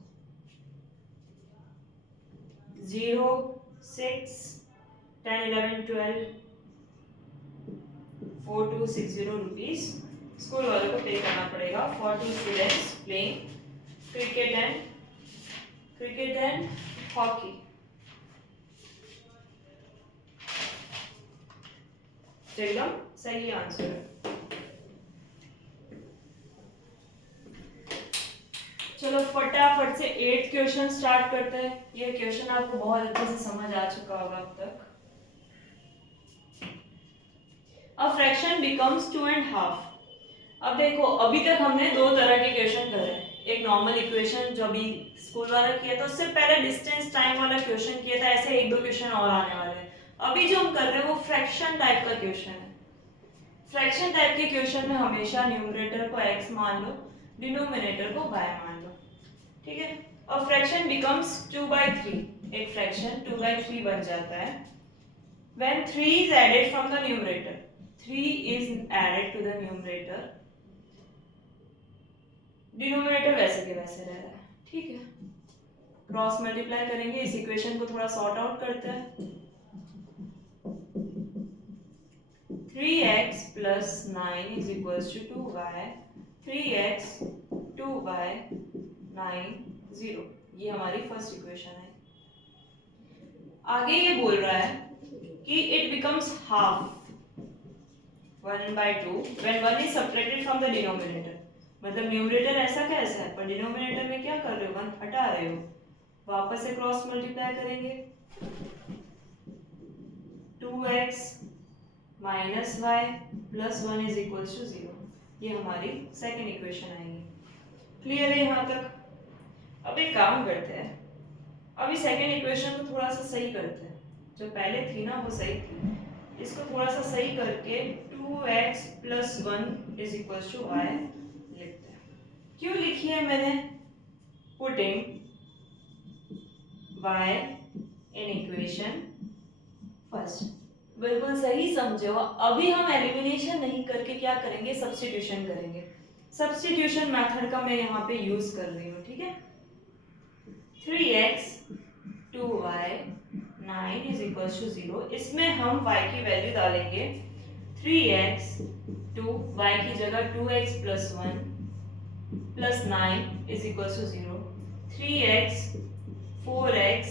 0 6 10 11 12 4260 rupees school वालों को पे करना पड़ेगा for two students playing cricket and hockey. एकदम सही आंसर है। चलो फटाफट से 8th क्वेश्चन स्टार्ट करते हैं। ये क्वेश्चन आपको बहुत अच्छे से समझ आ चुका होगा अब तक। A fraction becomes 2.5। अब देखो अभी तक हमने दो तरह के क्वेश्चन करे, एक नॉर्मल इक्वेशन जो अभी स्कूल वाला किया था, उससे पहले डिस्टेंस टाइम वाला क्वेश्चन किया था, ऐसे एक दो क्वेश्चन और आने वाले हैं। अभी जो हम कर रहे हैं वो फ्रैक्शन टाइप का क्वेश्चन है। फ्रैक्शन टाइप के क्वेश्चन में हमेशा न्यूमरेटर को x मान लो, डिनोमिनेटर को y मान लो, ठीक है। और फ्रैक्शन बिकम्स 2/3, एक फ्रैक्शन 2/3 बन जाता है when 3 is added from the numerator, 3 is added to the numerator, denominator वैसे के वैसे रह रहा है, ठीक है। क्रॉस मल्टीप्लाई करेंगे, इस इक्वेशन को थोड़ा सॉर्ट आउट करते हैं। 3x plus 9 is equals to 2y, 3x 2y 9 0, ये हमारी फर्स्ट इक्वेशन है। आगे ये बोल रहा है कि it becomes half 1/2 when 1 is subtracted from the denominator। मतलब न्यूमरेटर ऐसा कैसा है, पर डिनोमिनेटर में क्या कर रहे हो, 1 हटा रहे हो, वापस से क्रॉस मल्टीप्लाई करेंगे। 2x minus y plus 1 is equals to 0, ये हमारी सेकंड इक्वेशन आएगी। क्लियर है यहाँ तक? अब एक काम करते हैं, अभी सेकंड इक्वेशन को थोड़ा सा सही करते हैं, जो पहले थी ना वो सही थी, इसको थोड़ा सा सही करके 2x plus 1 is equals to y लिखते हैं। क्यों लिखी है मैंने? Putting y in equation first, बिल्कुल सही समझे हो। अभी हम एलिमिनेशन नहीं करके क्या करेंगे, सब्स्टिट्यूशन करेंगे। सब्स्टिट्यूशन मेथड का मैं यहाँ पे यूज कर रही हूँ, ठीक है। 3x 2y 9 is equals to 0, इसमें हम y की वैल्यू डालेंगे 3x 2 y की जगह 2x plus 1 plus 9 is equals to 0, 3x 4x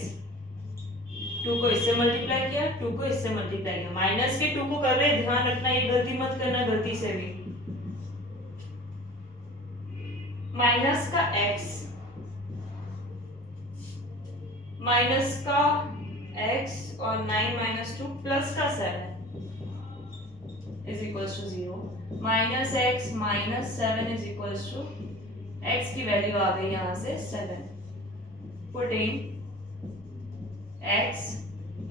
2 को इससे मल्टीप्लाई किया, 2 को इससे मल्टीप्लाई किया, माइनस के 2 को कर रहे हैं, ध्यान रखना ये गलती मत करना गलती से भी। माइनस का x, माइनस का x और 9 माइनस 2 प्लस का 7 is equals to 0, minus x minus 7 is equals to x की वैल्यू आ गई यहाँ से 7, putting x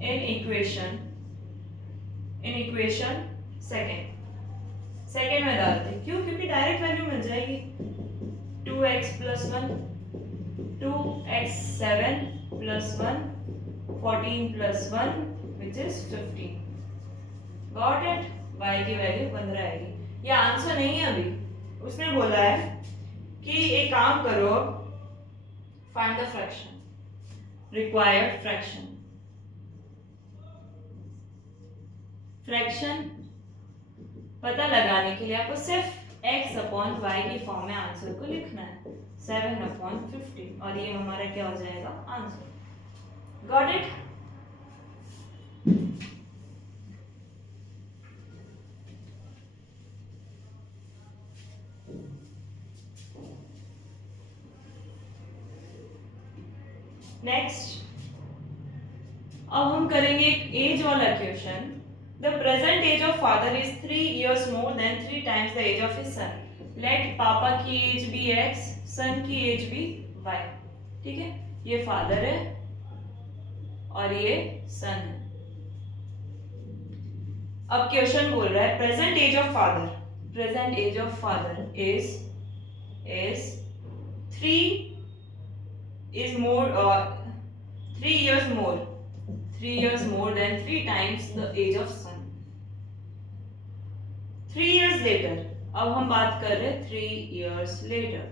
in equation second में डालते हैं। क्यों? क्योंकि डायरेक्ट वैल्यू मिल जाएगी। 2x plus 1 2x7 plus 1 14 plus 1 which is 15। Got it? y की वैल्यू 15 आएगी। ये आंसर नहीं है अभी, उसने बोला है कि एक काम करो, find the fraction, required fraction पता लगाने के लिए आपको सिर्फ x अपॉन वाई की फॉर्म में आंसर को लिखना है, 7 अपॉन 15, और ये हमारा क्या हो जाएगा? आंसर। Got it? नेक्स्ट, अब हम करेंगे एक एज वाला question. The present age of father is 3 years more than 3 times the age of his son. Let पापा की एज भी x, सन की एज भी y। ठीक है, ये फादर है और ये सन है। अब क्वेश्चन बोल रहा है present age of father is 3 years more than 3 times the age of son। 3 years later, अब हम बात कर रहे हैं 3 years later।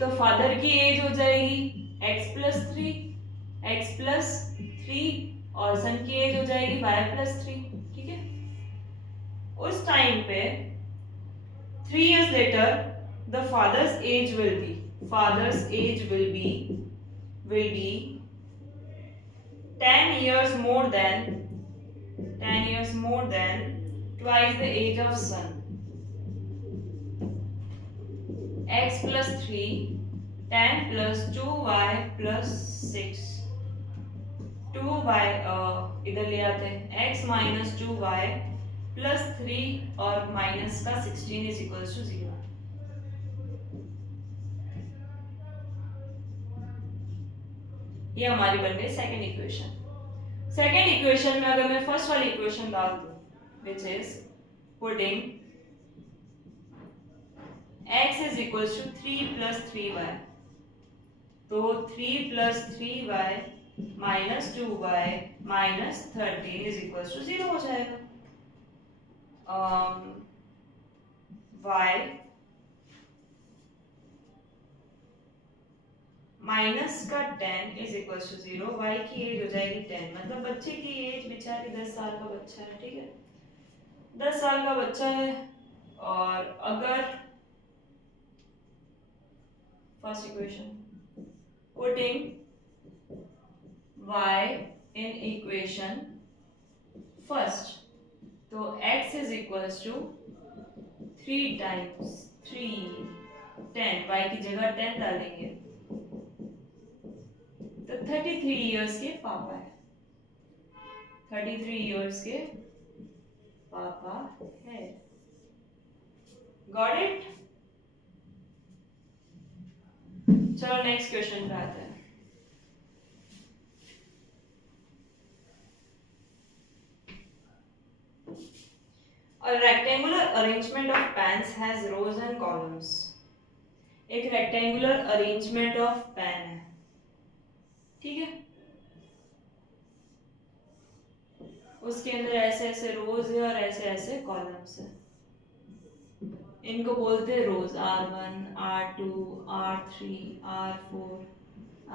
तो फादर की एज हो जाएगी x plus 3 और सन की एज हो जाएगी y plus 3। ठीक है, उस टाइम पे 3 years later the father's age will be 10 years more than twice the age of son। x plus 3 10 plus 2y plus 6 2y इधर ले आते हैं x minus 2y plus 3 और माइनस का 16 is equals to 0। ये हमारी बन गई सेकेंड इक्वेशन में अगर मैं फर्स्ट वाली इक्वेशन डाल दूं which is putting x is equals to 3 plus 3y, तो 3 plus 3y minus 2y minus 13 is equals to 0 हो जाएगा। y माइनस का 10 इज इक्वल टू 0। y की एज हो जाएगी 10, मतलब बच्चे की एज बेचारी 10 साल का बच्चा है। ठीक है, 10 साल का बच्चा है, और अगर first equation putting y in equation first, तो x is equal to 3 times 3 10, y की जगह 10 डालेंगे तो 33 इयर्स के पापा है, 33 इयर्स के पापा है। Got it? चलो नेक्स्ट क्वेश्चन पे आते हैं। A rectangular arrangement of pans has rows and columns। एक रेक्टेंगुलर अरेंजमेंट ऑफ पेन है, ठीक है, उसके अंदर ऐसे ऐसे रोज है और ऐसे ऐसे कॉलम्स है। इनको बोलते हैं रोज, R1 R2 R3 R4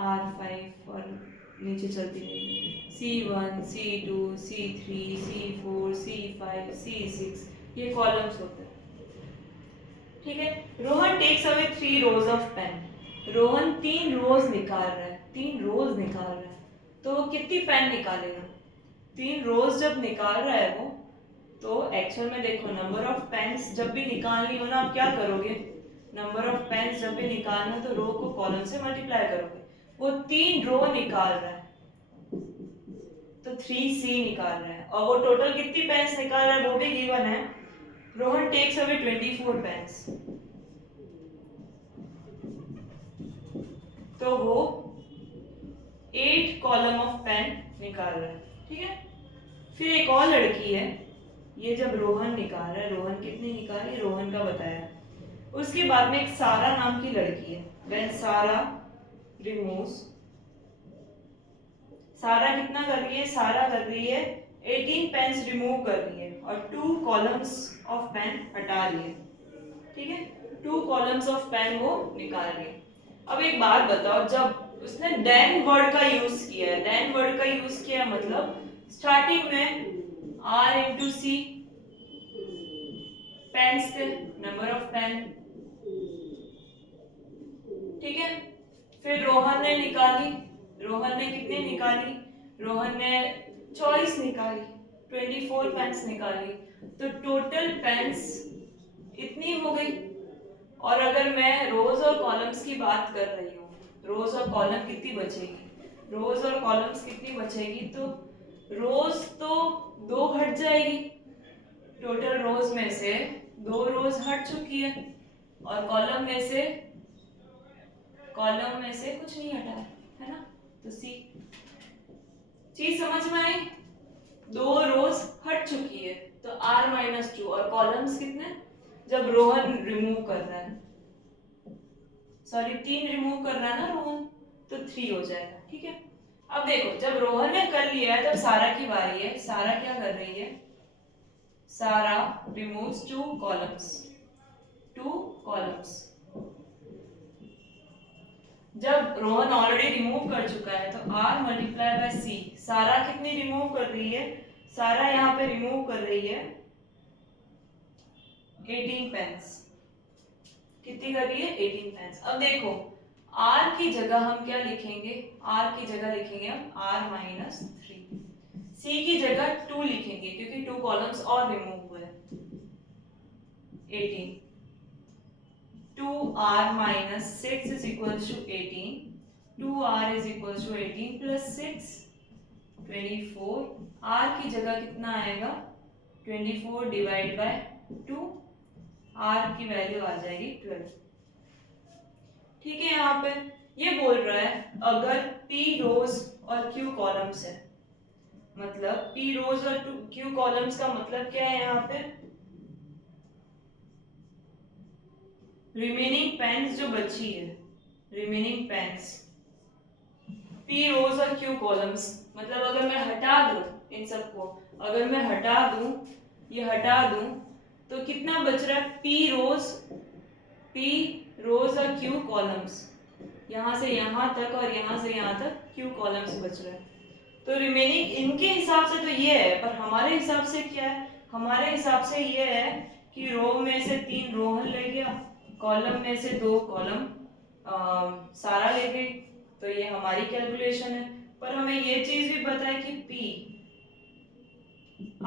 R5 और नीचे चलती रहेगी C1 C2 C3 C4 C5 C6, ये कॉलम्स होते हैं। ठीक है, Rohan takes away 3 rows of pen. Rohan 3 rows निकाल रहा है, 3 रोज निकाल रहा है, तो वो कितनी पेन निकालेगा? 3 रोज जब निकाल रहा है वो, तो एक्चुअल में देखो नंबर ऑफ पेन्स जब भी निकालनी हो ना, आप क्या करोगे? नंबर ऑफ पेन्स जब भी निकालना तो रो को कॉलम से मल्टीप्लाई करोगे। वो 3 रो निकाल रहा है तो 3C निकाल रहा है, और वो टोटल कितनी पेन्स निकाल रहा है वो भी गिवन है। Rohan takes away 24 pens. तो वो 8 कॉलम ऑफ पेन निकाल रहा है, ठीक है। फिर एक और लड़की है, ये जब रोहन निकाल रहा है, रोहन कितनी निकाली रोहन का बताया। उसके बाद में एक सारा नाम की लड़की है, व्हेन सारा रिमूव्स, सारा कितना कर रही है, सारा कर रही है 18 पेन्स रिमूव कर रही है और 2 कॉलम्स ऑफ पेन हटा रही है, ठीक है। 2 कॉलम्स ऑफ पेन वो निकाल रही है। अब एक बात बताओ, जब उसने देन वर्ड का यूज किया है, देन वर्ड का यूज किया है मतलब स्टार्टिंग में R into C पेन्स थे, नंबर ऑफ पेन, ठीक है। फिर रोहन ने निकाली, रोहन ने कितनी निकाली, रोहन ने चॉइस निकाली, 24 पेन्स निकाली, तो टोटल पेन्स इतनी हो गई। और अगर मैं रोज और कॉलम्स की बात कर रही हूँ, रोज और कॉलम कितनी बचेगी, रोज और कॉलम्स कितनी बचेगी, तो रोज तो 2 हट जाएगी, टोटल रोज में से 2 रोज हट चुकी है और कॉलम में से कुछ नहीं हटा है ना, तो सी। चीज समझ में आई, 2 रोज हट चुकी है तो R-2 और कॉलम्स कितने, जब रोहन रिमूव कर रहा है, सॉरी 3 रिमूव कर रहा है ना रोहन, तो 3 हो जाएगा, ठीक है। अब देखो, जब रोहन ने कर लिया है तब सारा की बारी है। सारा क्या कर रही है, सारा रिमूव्स 2 कॉलम्स, 2 कॉलम्स। जब रोहन ऑलरेडी रिमूव कर चुका है तो R मल्टीप्लाई बाय C, सारा कितनी रिमूव कर रही है, सारा यहाँ पे रिमूव कर रही है 18 पेन्स, कितनी कर रही है 18 पेन्स। अब देखो R की जगह हम क्या लिखेंगे, R की जगह लिखेंगे हम R-3, C की जगह 2 लिखेंगे क्योंकि 2 कॉलम्स और रिमूव हुए, 18, 2R-6 is equals to 18, 2R is equals to 18 plus 6, 24, R की जगह कितना आएगा 24 डिवाइड बाय 2, R की वैल्यू आ जाएगी 12, ठीक है। यहाँ पे ये बोल रहा है अगर P रोज और Q कॉलम्स है, मतलब P रोज और Q कॉलम्स का मतलब क्या है, यहाँ पे रिमेनिंग पेन्स जो बची है, रिमेनिंग पेन्स P रोज और Q कॉलम्स, मतलब अगर मैं हटा दूं इन सबको, अगर मैं हटा दूं, ये हटा दूं, तो कितना बच रहा है P रोज और Q कॉलम्स, यहाँ से यहाँ तक और यहाँ से यहाँ तक Q कॉलम्स बच रहे हैं। तो रिमेनिंग इनके हिसाब से तो ये है, पर हमारे हिसाब से क्या है, हमारे हिसाब से ये है कि रो में से 3 रोहन ले गया, कॉलम में से 2 कॉलम सारा ले गई, तो ये हमारी कैलकुलेशन है। पर हमें ये चीज भी पता है कि P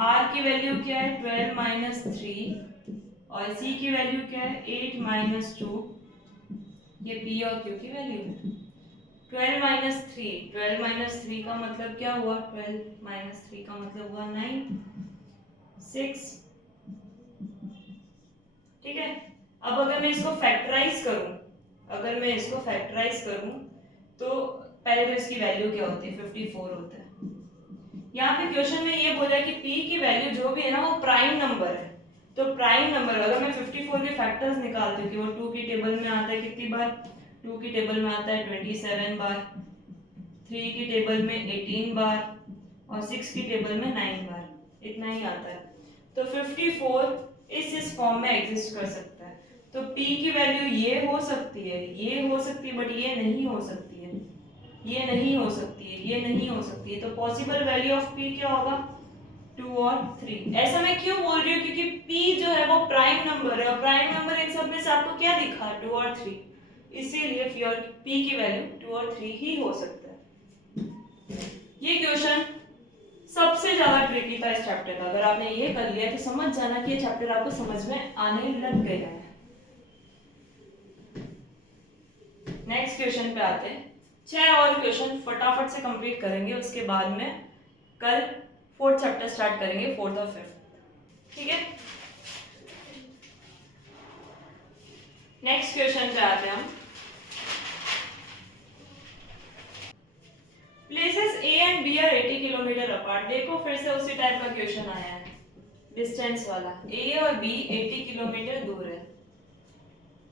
R की वैल्यू क्या है 12-3 और C की वैल्यू क्या है 8-2, ये P और Q की वैल्यू है। 12-3 का मतलब क्या हुआ, 12-3 का मतलब हुआ 9, 6, ठीक है। अब अगर मैं इसको फैक्टराइज करूं, अगर मैं इसको फैक्टराइज करूं तो पहले तो इसकी वैल्यू क्या होती है 54 होता है। यहाँ पे क्वेश्चन में ये बोला है कि P की वैल्यू जो भी है ना वो प्राइम नंबर है, तो प्राइम नंबर अगर मैं 54 के फैक्टर्स निकालती हूँ कि वो 2 की टेबल में आता है कितनी बार, 2 की टेबल में आता है 27 बार, 3 की टेबल में 18 बार और 6 की टेबल में 9 बार, इतना ही आता है। तो 54 इस फॉर्म में एग्जिस्ट कर सकता है। तो P की वैल्यू ये हो सकती है, ये हो सकती है, बट ये नहीं हो सकती है, ये नहीं हो सकती है, ये नहीं हो सकती है। तो पॉसिबल वैल्यू ऑफ P क्या होगा 2 और 3। ऐसा मैं क्यों बोल रही हूँ, क्योंकि P जो है वो प्राइम नंबर है और प्राइम नंबर इन सब में से आपको क्या दिखा 2 और 3, इसीलिए P की वैल्यू 2 और 3 ही हो सकता है। ये क्वेश्चन सबसे ज्यादा ट्रिकी था इस चैप्टर का। अगर आपने ये कर लिया तो समझ जाना कि ये चैप्टर आपको समझ में आने लग गया है। नेक्स्ट क्वेश्चन पे आते हैं। 6 और क्वेश्चन फटाफट से कंप्लीट करेंगे, उसके बाद में कल 4th चैप्टर स्टार्ट करेंगे, 4th और 5th, ठीक है। नेक्स्ट क्वेश्चन पे आते हैं हम। देखो फिर से उसी टाइप का क्वेश्चन आया है, डिस्टेंस वाला। ए और बी 80 किलोमीटर दूर है,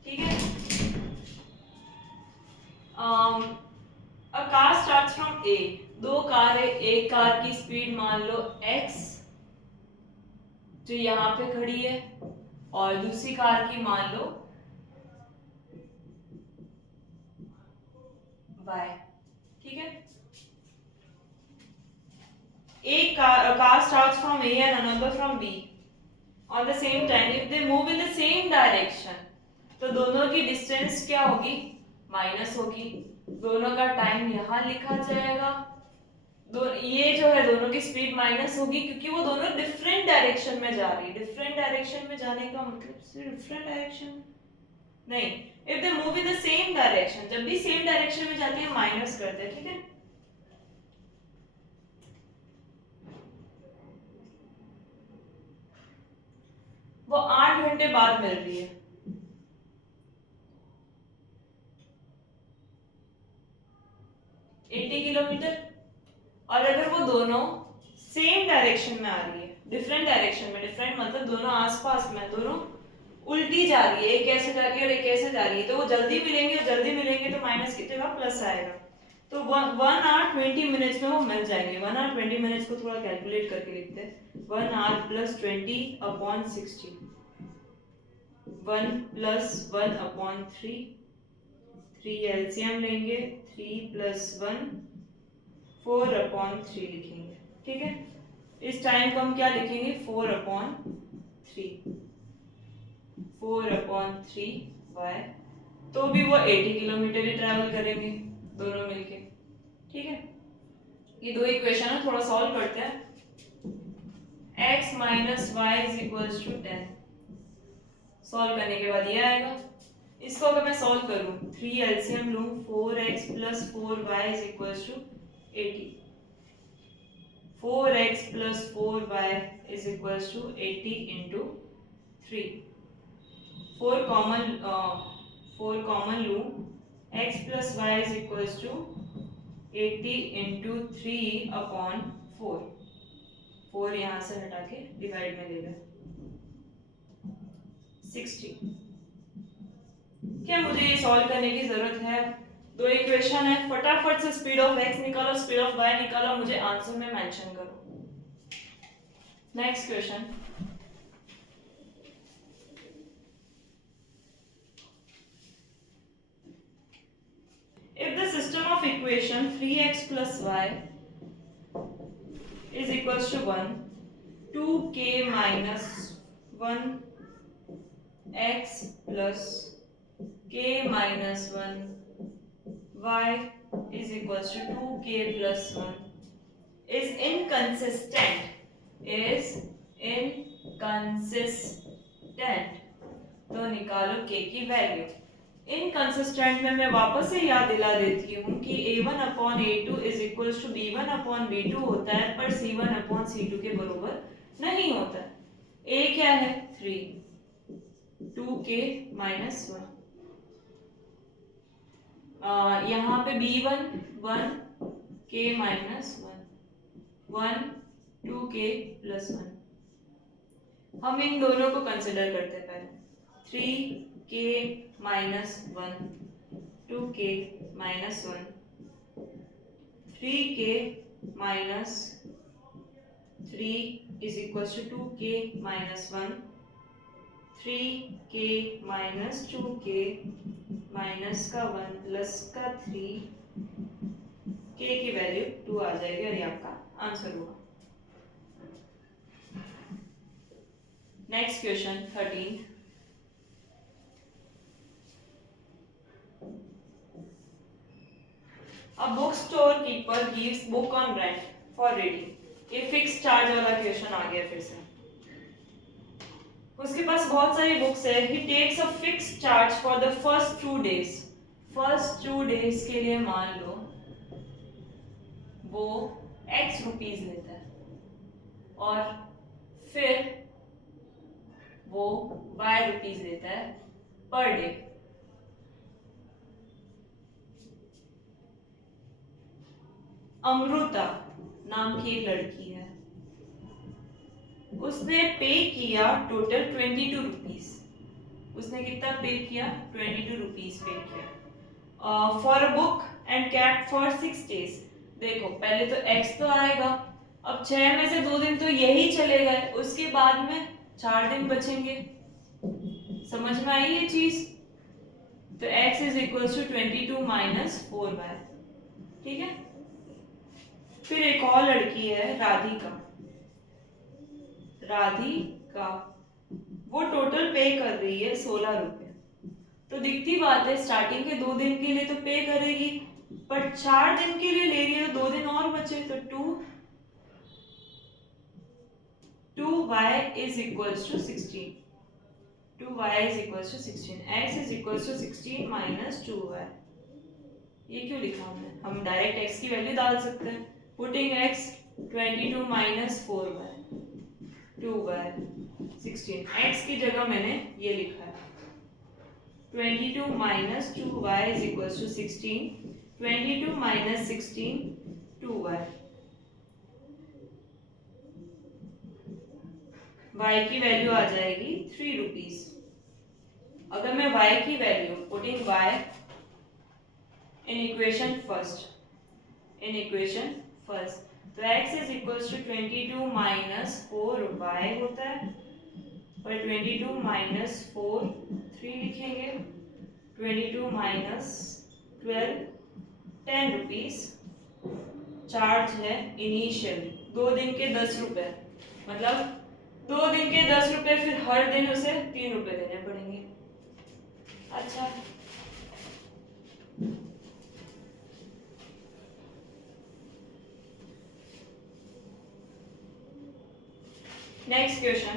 ठीक है। अ कार स्टार्ट्स फ्रॉम ए, दो कार है, एक कार की स्पीड मान लो x जो यहाँ पे खड़ी है, और दूसरी कार की मान लो y, ठीक है। एक car starts from A and another from B on the same time if they move in the same direction, तो दोनों की डिस्टेंस क्या होगी, माइनस होगी। दोनों का टाइम यहाँ लिखा जाएगा। ये जो है दोनों की स्पीड माइनस होगी क्योंकि वो दोनों डिफरेंट डायरेक्शन में जा रही है। डिफरेंट डायरेक्शन में जाने का मतलब सिर्फ डिफरेंट डायरेक्शन नहीं, if they move in the same direction, जब भी सेम डायरेक्शन में जाती है माइनस करते हैं, ठीक है। वो 8 घंटे बाद मिल रही है, किलोमीटर। और अगर वो दोनों सेम डायरेक्शन में आ रही है, डिफरेंट डायरेक्शन में, डिफरेंट मतलब दोनों आसपास में, दोनों उल्टी जा रही है, एक ऐसे जा रही है और एक ऐसे जा रही है, तो वो जल्दी मिलेंगे, और जल्दी मिलेंगे तो माइनस कितने का प्लस आएगा। तो 1 आवर 20 मिनट्स में वो मिल जाएंगे। 1 आवर 20 मिनट्स को थोड़ा कैलकुलेट करके लिखते हैं। 1 hour plus 20 upon 60, 1 plus 1 upon 3 LCM लेंगे, 3 प्लस 1 4 अपॉन 3 लिखेंगे, ठीक है। इस टाइम को हम क्या लिखेंगे, 4 अपॉन 3, 4 अपॉन 3 वाई, तो भी वो 80 किलोमीटर ही ट्रैवल करेंगे दोनों मिलके, ठीक है। ये दो इक्वेशन है, थोड़ा सॉल्व करते हैं। x minus y is equals to 10, solve करने के बाद ये आएगा। इसको अगर मैं सॉल्व करूं, 3 एलसीएम लूं, 4x plus 4y is equals to 80, 4x plus 4y is equals to 80 into 3, 4 common लूं, x plus y is equals to 80 into 3 upon 4, 4 यहाँ से हटा के डिवाइड में ले लें, 60। क्या मुझे ये सॉल्व करने की जरूरत है? दो इक्वेशन है, फटाफट से स्पीड ऑफ x निकालो, स्पीड ऑफ y निकालो, मुझे आंसर में मेंशन करो। Next question, if the system of equation 3x plus y is equals to 1, 2k minus 1 x plus k minus 1 y is equals to 2k plus 1 is inconsistent, तो निकालो k की value. Inconsistent में मैं वापस से याद दिला देती हूँ कि a1 upon a2 is equals to b1 upon b2 होता है, पर c1 अपॉन c2 के बराबर नहीं होता है। a क्या है, 3, 2k माइनस 1, यहाँ पे b1 1, k minus 1, 2k plus 1। हम इन दोनों को कंसिडर करते हैं पहले, 3k minus 1, 2k minus 1, 3k minus 3 is equals to 2k minus 1, 3k minus 2k minus का 1 प्लस का 3, k की वैल्यू 2 आ जाएगी और ये आपका आंसर होगा। Next question 13, A bookstore keeper gives book on rent for reading. ये फिक्स चार्ज वाला क्वेश्चन आ गया फिर से। उसके पास बहुत सारी बुक्स है। He takes a fixed charge for the first 2 days. First 2 days के लिए मान लो वो x रुपीज लेता है, और फिर वो y रुपीज लेता है पर डे। अमृता नाम की एक लड़की है, उसने पे किया टोटल 22 रुपीज। उसने कितना पे किया? 22 रुपीज पे किया for a book and cap for 6 days. देखो पहले तो x तो आएगा, अब 6 में से 2 दिन तो यही चले गए, उसके बाद में 4 दिन बचेंगे। समझ में आई ये चीज? तो x is equal to 22 minus 4y। ठीक है। फिर एक और लड़की है राधिका। राधिका वो टोटल पे कर रही है 16 रुपए। तो दिखती बात है स्टार्टिंग के 2 दिन के लिए तो पे करेगी, पर 4 दिन के लिए ले रही है तो 2 दिन और बचे, तो 2y is equals to 16। 2y is equals to 16। x is equals to 16 minus 2y। ये क्यों लिखा हमने? हम डायरेक्ट x की वैल्यू डाल सकते हैं। Putting x 22 minus 4y 2y 16। x की जगह मैंने ये लिखा है 22 minus 2y is equals to 16। 22 minus 16 2y। y की वैल्यू आ जाएगी 3 रुपीज। अगर मैं y की value putting y in equation first तो x is equals to 22 minus 4y होता है, और 22 minus 4 3 लिखेंगे, 22 minus 12 10 रुपीज चार्ज है इनिशियल। 2 दिन के 10 रुपए, मतलब 2 दिन के 10 रुपए, फिर हर दिन उसे 3 रुपए देने पड़ेंगे। अच्छा, नेक्स्ट क्वेश्चन।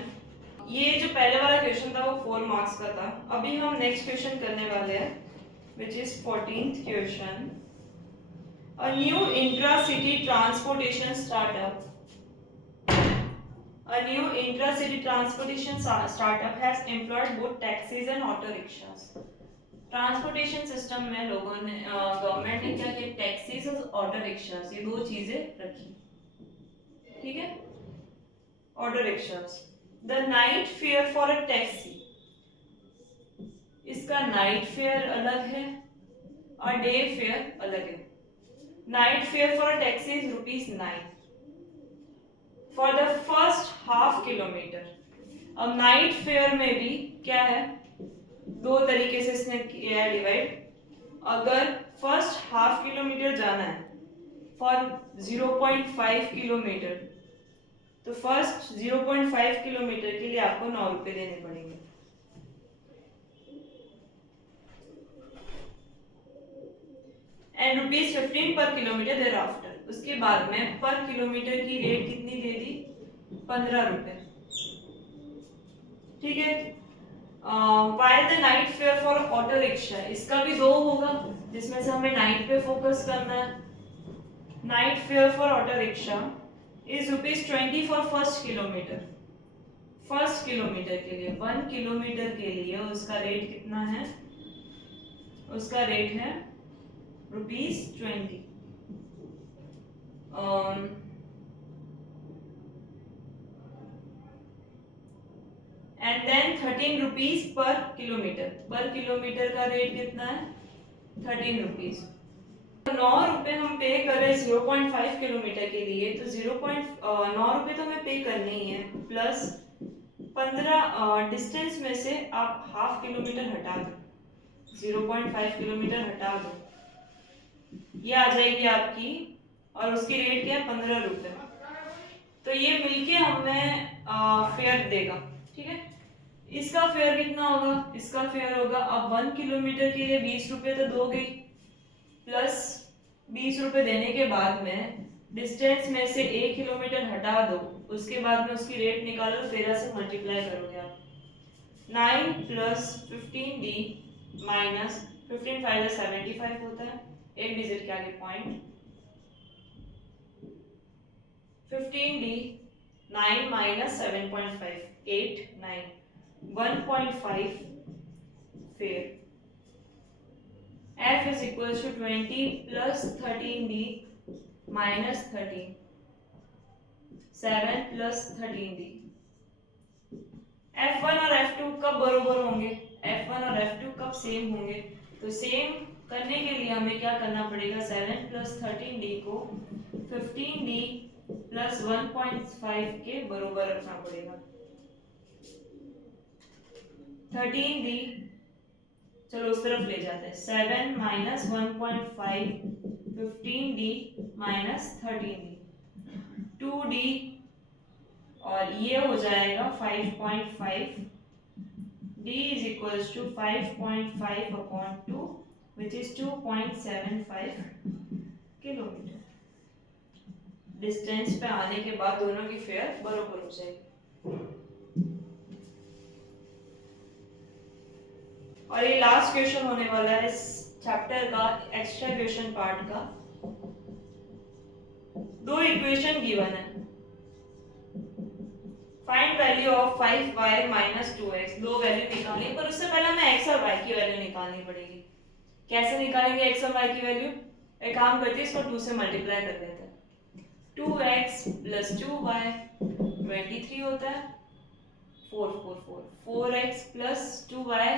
ये जो पहले वाला क्वेश्चन था वो 4 मार्क्स का था। अभी हम नेक्स्ट क्वेश्चन करने वाले हैं, which is 14th question. A new intra-city transportation startup A new intra-city transportation startup has employed both taxis and auto rickshaws। Transportation system में लोगों ने गवर्नमेंट ने क्या किया? टैक्सीज और ऑटो रिक्शास, ये 2 चीजें रखी। ठीक है। Auto rickshaws, the night fair for a taxi, इसका नाइट फेयर अलग है और डे फेयर अलग है। Night fair for a taxi is ₹9 for the first half kilometre. अब नाइट फेयर में भी क्या है? 2 तरीके से इसने किया है डिवाइड। अगर फर्स्ट हाफ किलोमीटर जाना है फॉर 0.5 किलोमीटर, तो फर्स्ट 0.5 किलोमीटर के लिए आपको 9 रुपए देने पड़ेंगे। एंड ₹15 पर किलोमीटर देर आफ्टर। उसके बाद में पर किलोमीटर की रेट कितनी दे दी? 15 रुपए। ठीक है। While the night fair for auto rickshaw, इसका भी 2 होगा, जिसमें से हमें नाइट पे फोकस करना है। Night fair for auto rickshaw is ₹20 for first kilometre. First kilometre के लिए 1 किलोमीटर के लिए उसका रेट कितना है? उसका रेट है ₹20। And then 13 rupees per kilometre. Per kilometre का रेट कितना है? 13 रुपीज। 9 रुपए हम पे कर रहे हैं 0.5 किलोमीटर के लिए, तो 9 रुपए तो हमें पे करने ही है, प्लस 15 डिस्टेंस में से आप हाफ किलोमीटर हटा दो, 0.5 किलोमीटर हटा दो, ये आ जाएगी आपकी, और उसकी रेट क्या है? 15 रुपए। तो ये मिलके हमें फेयर देगा। ठीक है। इसका फेयर कितना होगा? इसका फेयर होगा, अब 1 किलोमीटर के लिए 20 रुपए तो दोगे, प्लस 20 रुपए देने के बाद में डिस्टेंस में से 1 किलोमीटर हटा दो, उसके बाद में उसकी रेट निकालो, 13 से मल्टीप्लाई करोगे आप। 9 प्लस 15d माइनस 15 5 75 होता है, एक डिजिट के आगे point. 15d 9 minus 7.5 8 9 1.5 fair. f is equals to 20 plus 13d minus 13 7 plus 13d F1 और F2 कब बरोबर होंगे, F1 और F2 कब सेम होंगे, तो सेम करने के लिए हमें क्या करना पड़ेगा, 7 + 13D को 15D + 1.5 के बरोबर रखना पड़ेगा। 13D चलो उस तरफ ले जाते हैं, 7 - 1.5 15D - 13D 2D और ये हो जाएगा 5.5, D = 5.5/2 which is 2.75 kilometre. Distance पे आने के बाद दोनों की फेयर बराबर हो जाएगी। और ये लास्ट क्वेश्चन होने वाला है इस चैप्टर का, एक्स्ट्रा क्वेश्चन पार्ट का। दो इक्वेशन गिवन है, find value of 5y - 2x, दो वैल्यू निकालनी है, पर उससे पहले हमें x और y की वैल्यू निकालनी पड़ेगी। कैसे निकालेंगे x और y की वैल्यू, एक काम करते हैं, इसको 2 से मल्टीप्लाई कर देते हैं। 2x + 2y 23 होता है, 4x + 2y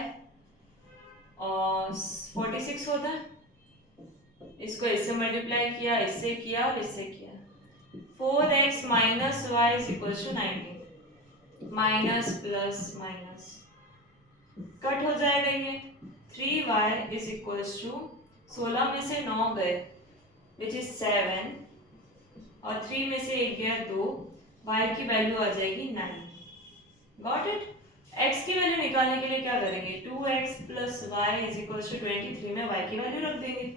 और 46 होता है। इसको इससे मल्टीप्लाई किया, इससे किया और इससे किया। 4x - y = 19, minus plus minus cut हो जाएगा ये। 3y = 16 में से 9 गए विच इज 7 और 3 में से 1 गया 2, y की वैल्यू आ जाएगी 9। Got it. x की वैल्यू निकालने के लिए क्या करेंगे, 2x + y = 23 में y की वैल्यू रख देंगे।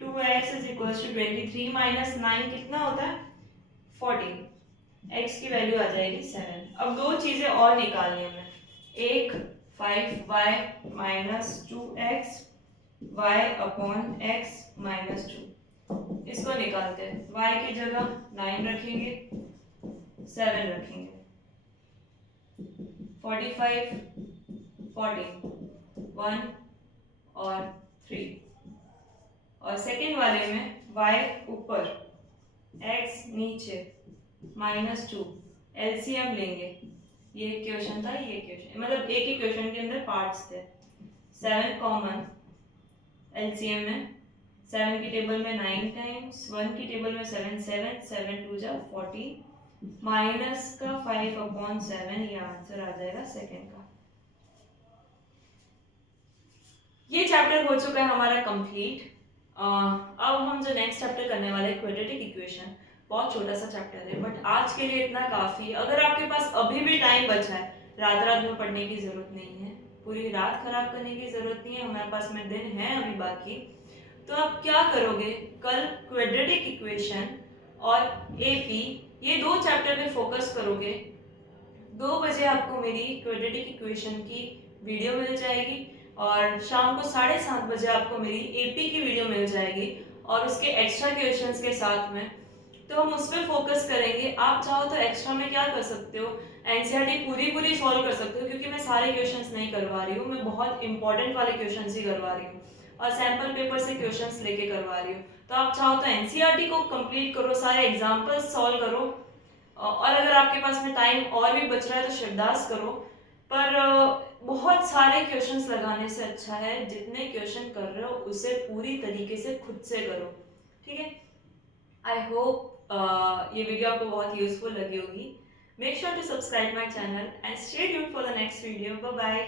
2x = 23 - 9 कितना होता है, 14, x की वैल्यू आ जाएगी 7। अब दो चीजें और निकालनी है हमें, एक 5y - 2x y/x - 2, इसको निकालते हैं। y की जगह 9 रखेंगे, 7 रखेंगे, 45 14 1 और 3, और सेकेंड वाले में y ऊपर x नीचे -2, एलसीएम लेंगे। ये क्वेश्चन था, ये क्वेश्चन मतलब एक ही क्वेश्चन के अंदर पार्ट्स थे। 7 कॉमन, एलसीएम में 7 की टेबल में 9 टाइम्स, 1 की टेबल में 7 7 7 2 जा 40 माइनस का 5/7, ये आंसर आ जाएगा सेकेंड का। ये चैप्टर हो चुका है हमारा कंप्लीट। अब हम जो नेक्स्ट चैप्टर करने वाले हैं, क्वाड्रेटिक इक्वेशन, बहुत छोटा सा चैप्टर है बट आज के लिए इतना काफ़ी है। अगर आपके पास अभी भी टाइम बचा है, रात में पढ़ने की ज़रूरत नहीं है, पूरी रात खराब करने की ज़रूरत नहीं है, हमारे पास में दिन है अभी बाकी। तो आप क्या करोगे, कल क्वाड्रेटिक इक्वेशन और एपी, ये दो चैप्टर पे फोकस करोगे। 2 बजे आपको मेरी क्वाड्रेटिक इक्वेशन की वीडियो मिल जाएगी और शाम को 7:30 बजे आपको मेरी एपी की वीडियो मिल जाएगी और उसके एक्स्ट्रा क्वेश्चंस के साथ में। तो हम उस पर फोकस करेंगे। आप चाहो तो एक्स्ट्रा में क्या कर सकते हो, एनसीईआरटी पूरी सॉल्व कर सकते हो, क्योंकि मैं सारे क्वेश्चंस नहीं करवा रही हूँ, मैं बहुत इंपॉर्टेंट वाले क्वेश्चंस ही करवा रही हूँ और सैम्पल पेपर से क्वेश्चंस लेके करवा रही हूँ। तो आप चाहो तो एनसीईआरटी को कंप्लीट करो, सारे एग्जाम्पल्स सॉल्व करो, और अगर आपके पास में टाइम और भी बच रहा है तो शिवदास करो। पर बहुत सारे क्वेश्चंस लगाने से अच्छा है जितने क्वेश्चन कर रहे हो उसे पूरी तरीके से खुद से करो, ठीक है। आई होप ये वीडियो आपको बहुत यूजफुल लगी होगी। Make sure to subscribe my channel and stay tuned for the next video. Bye bye.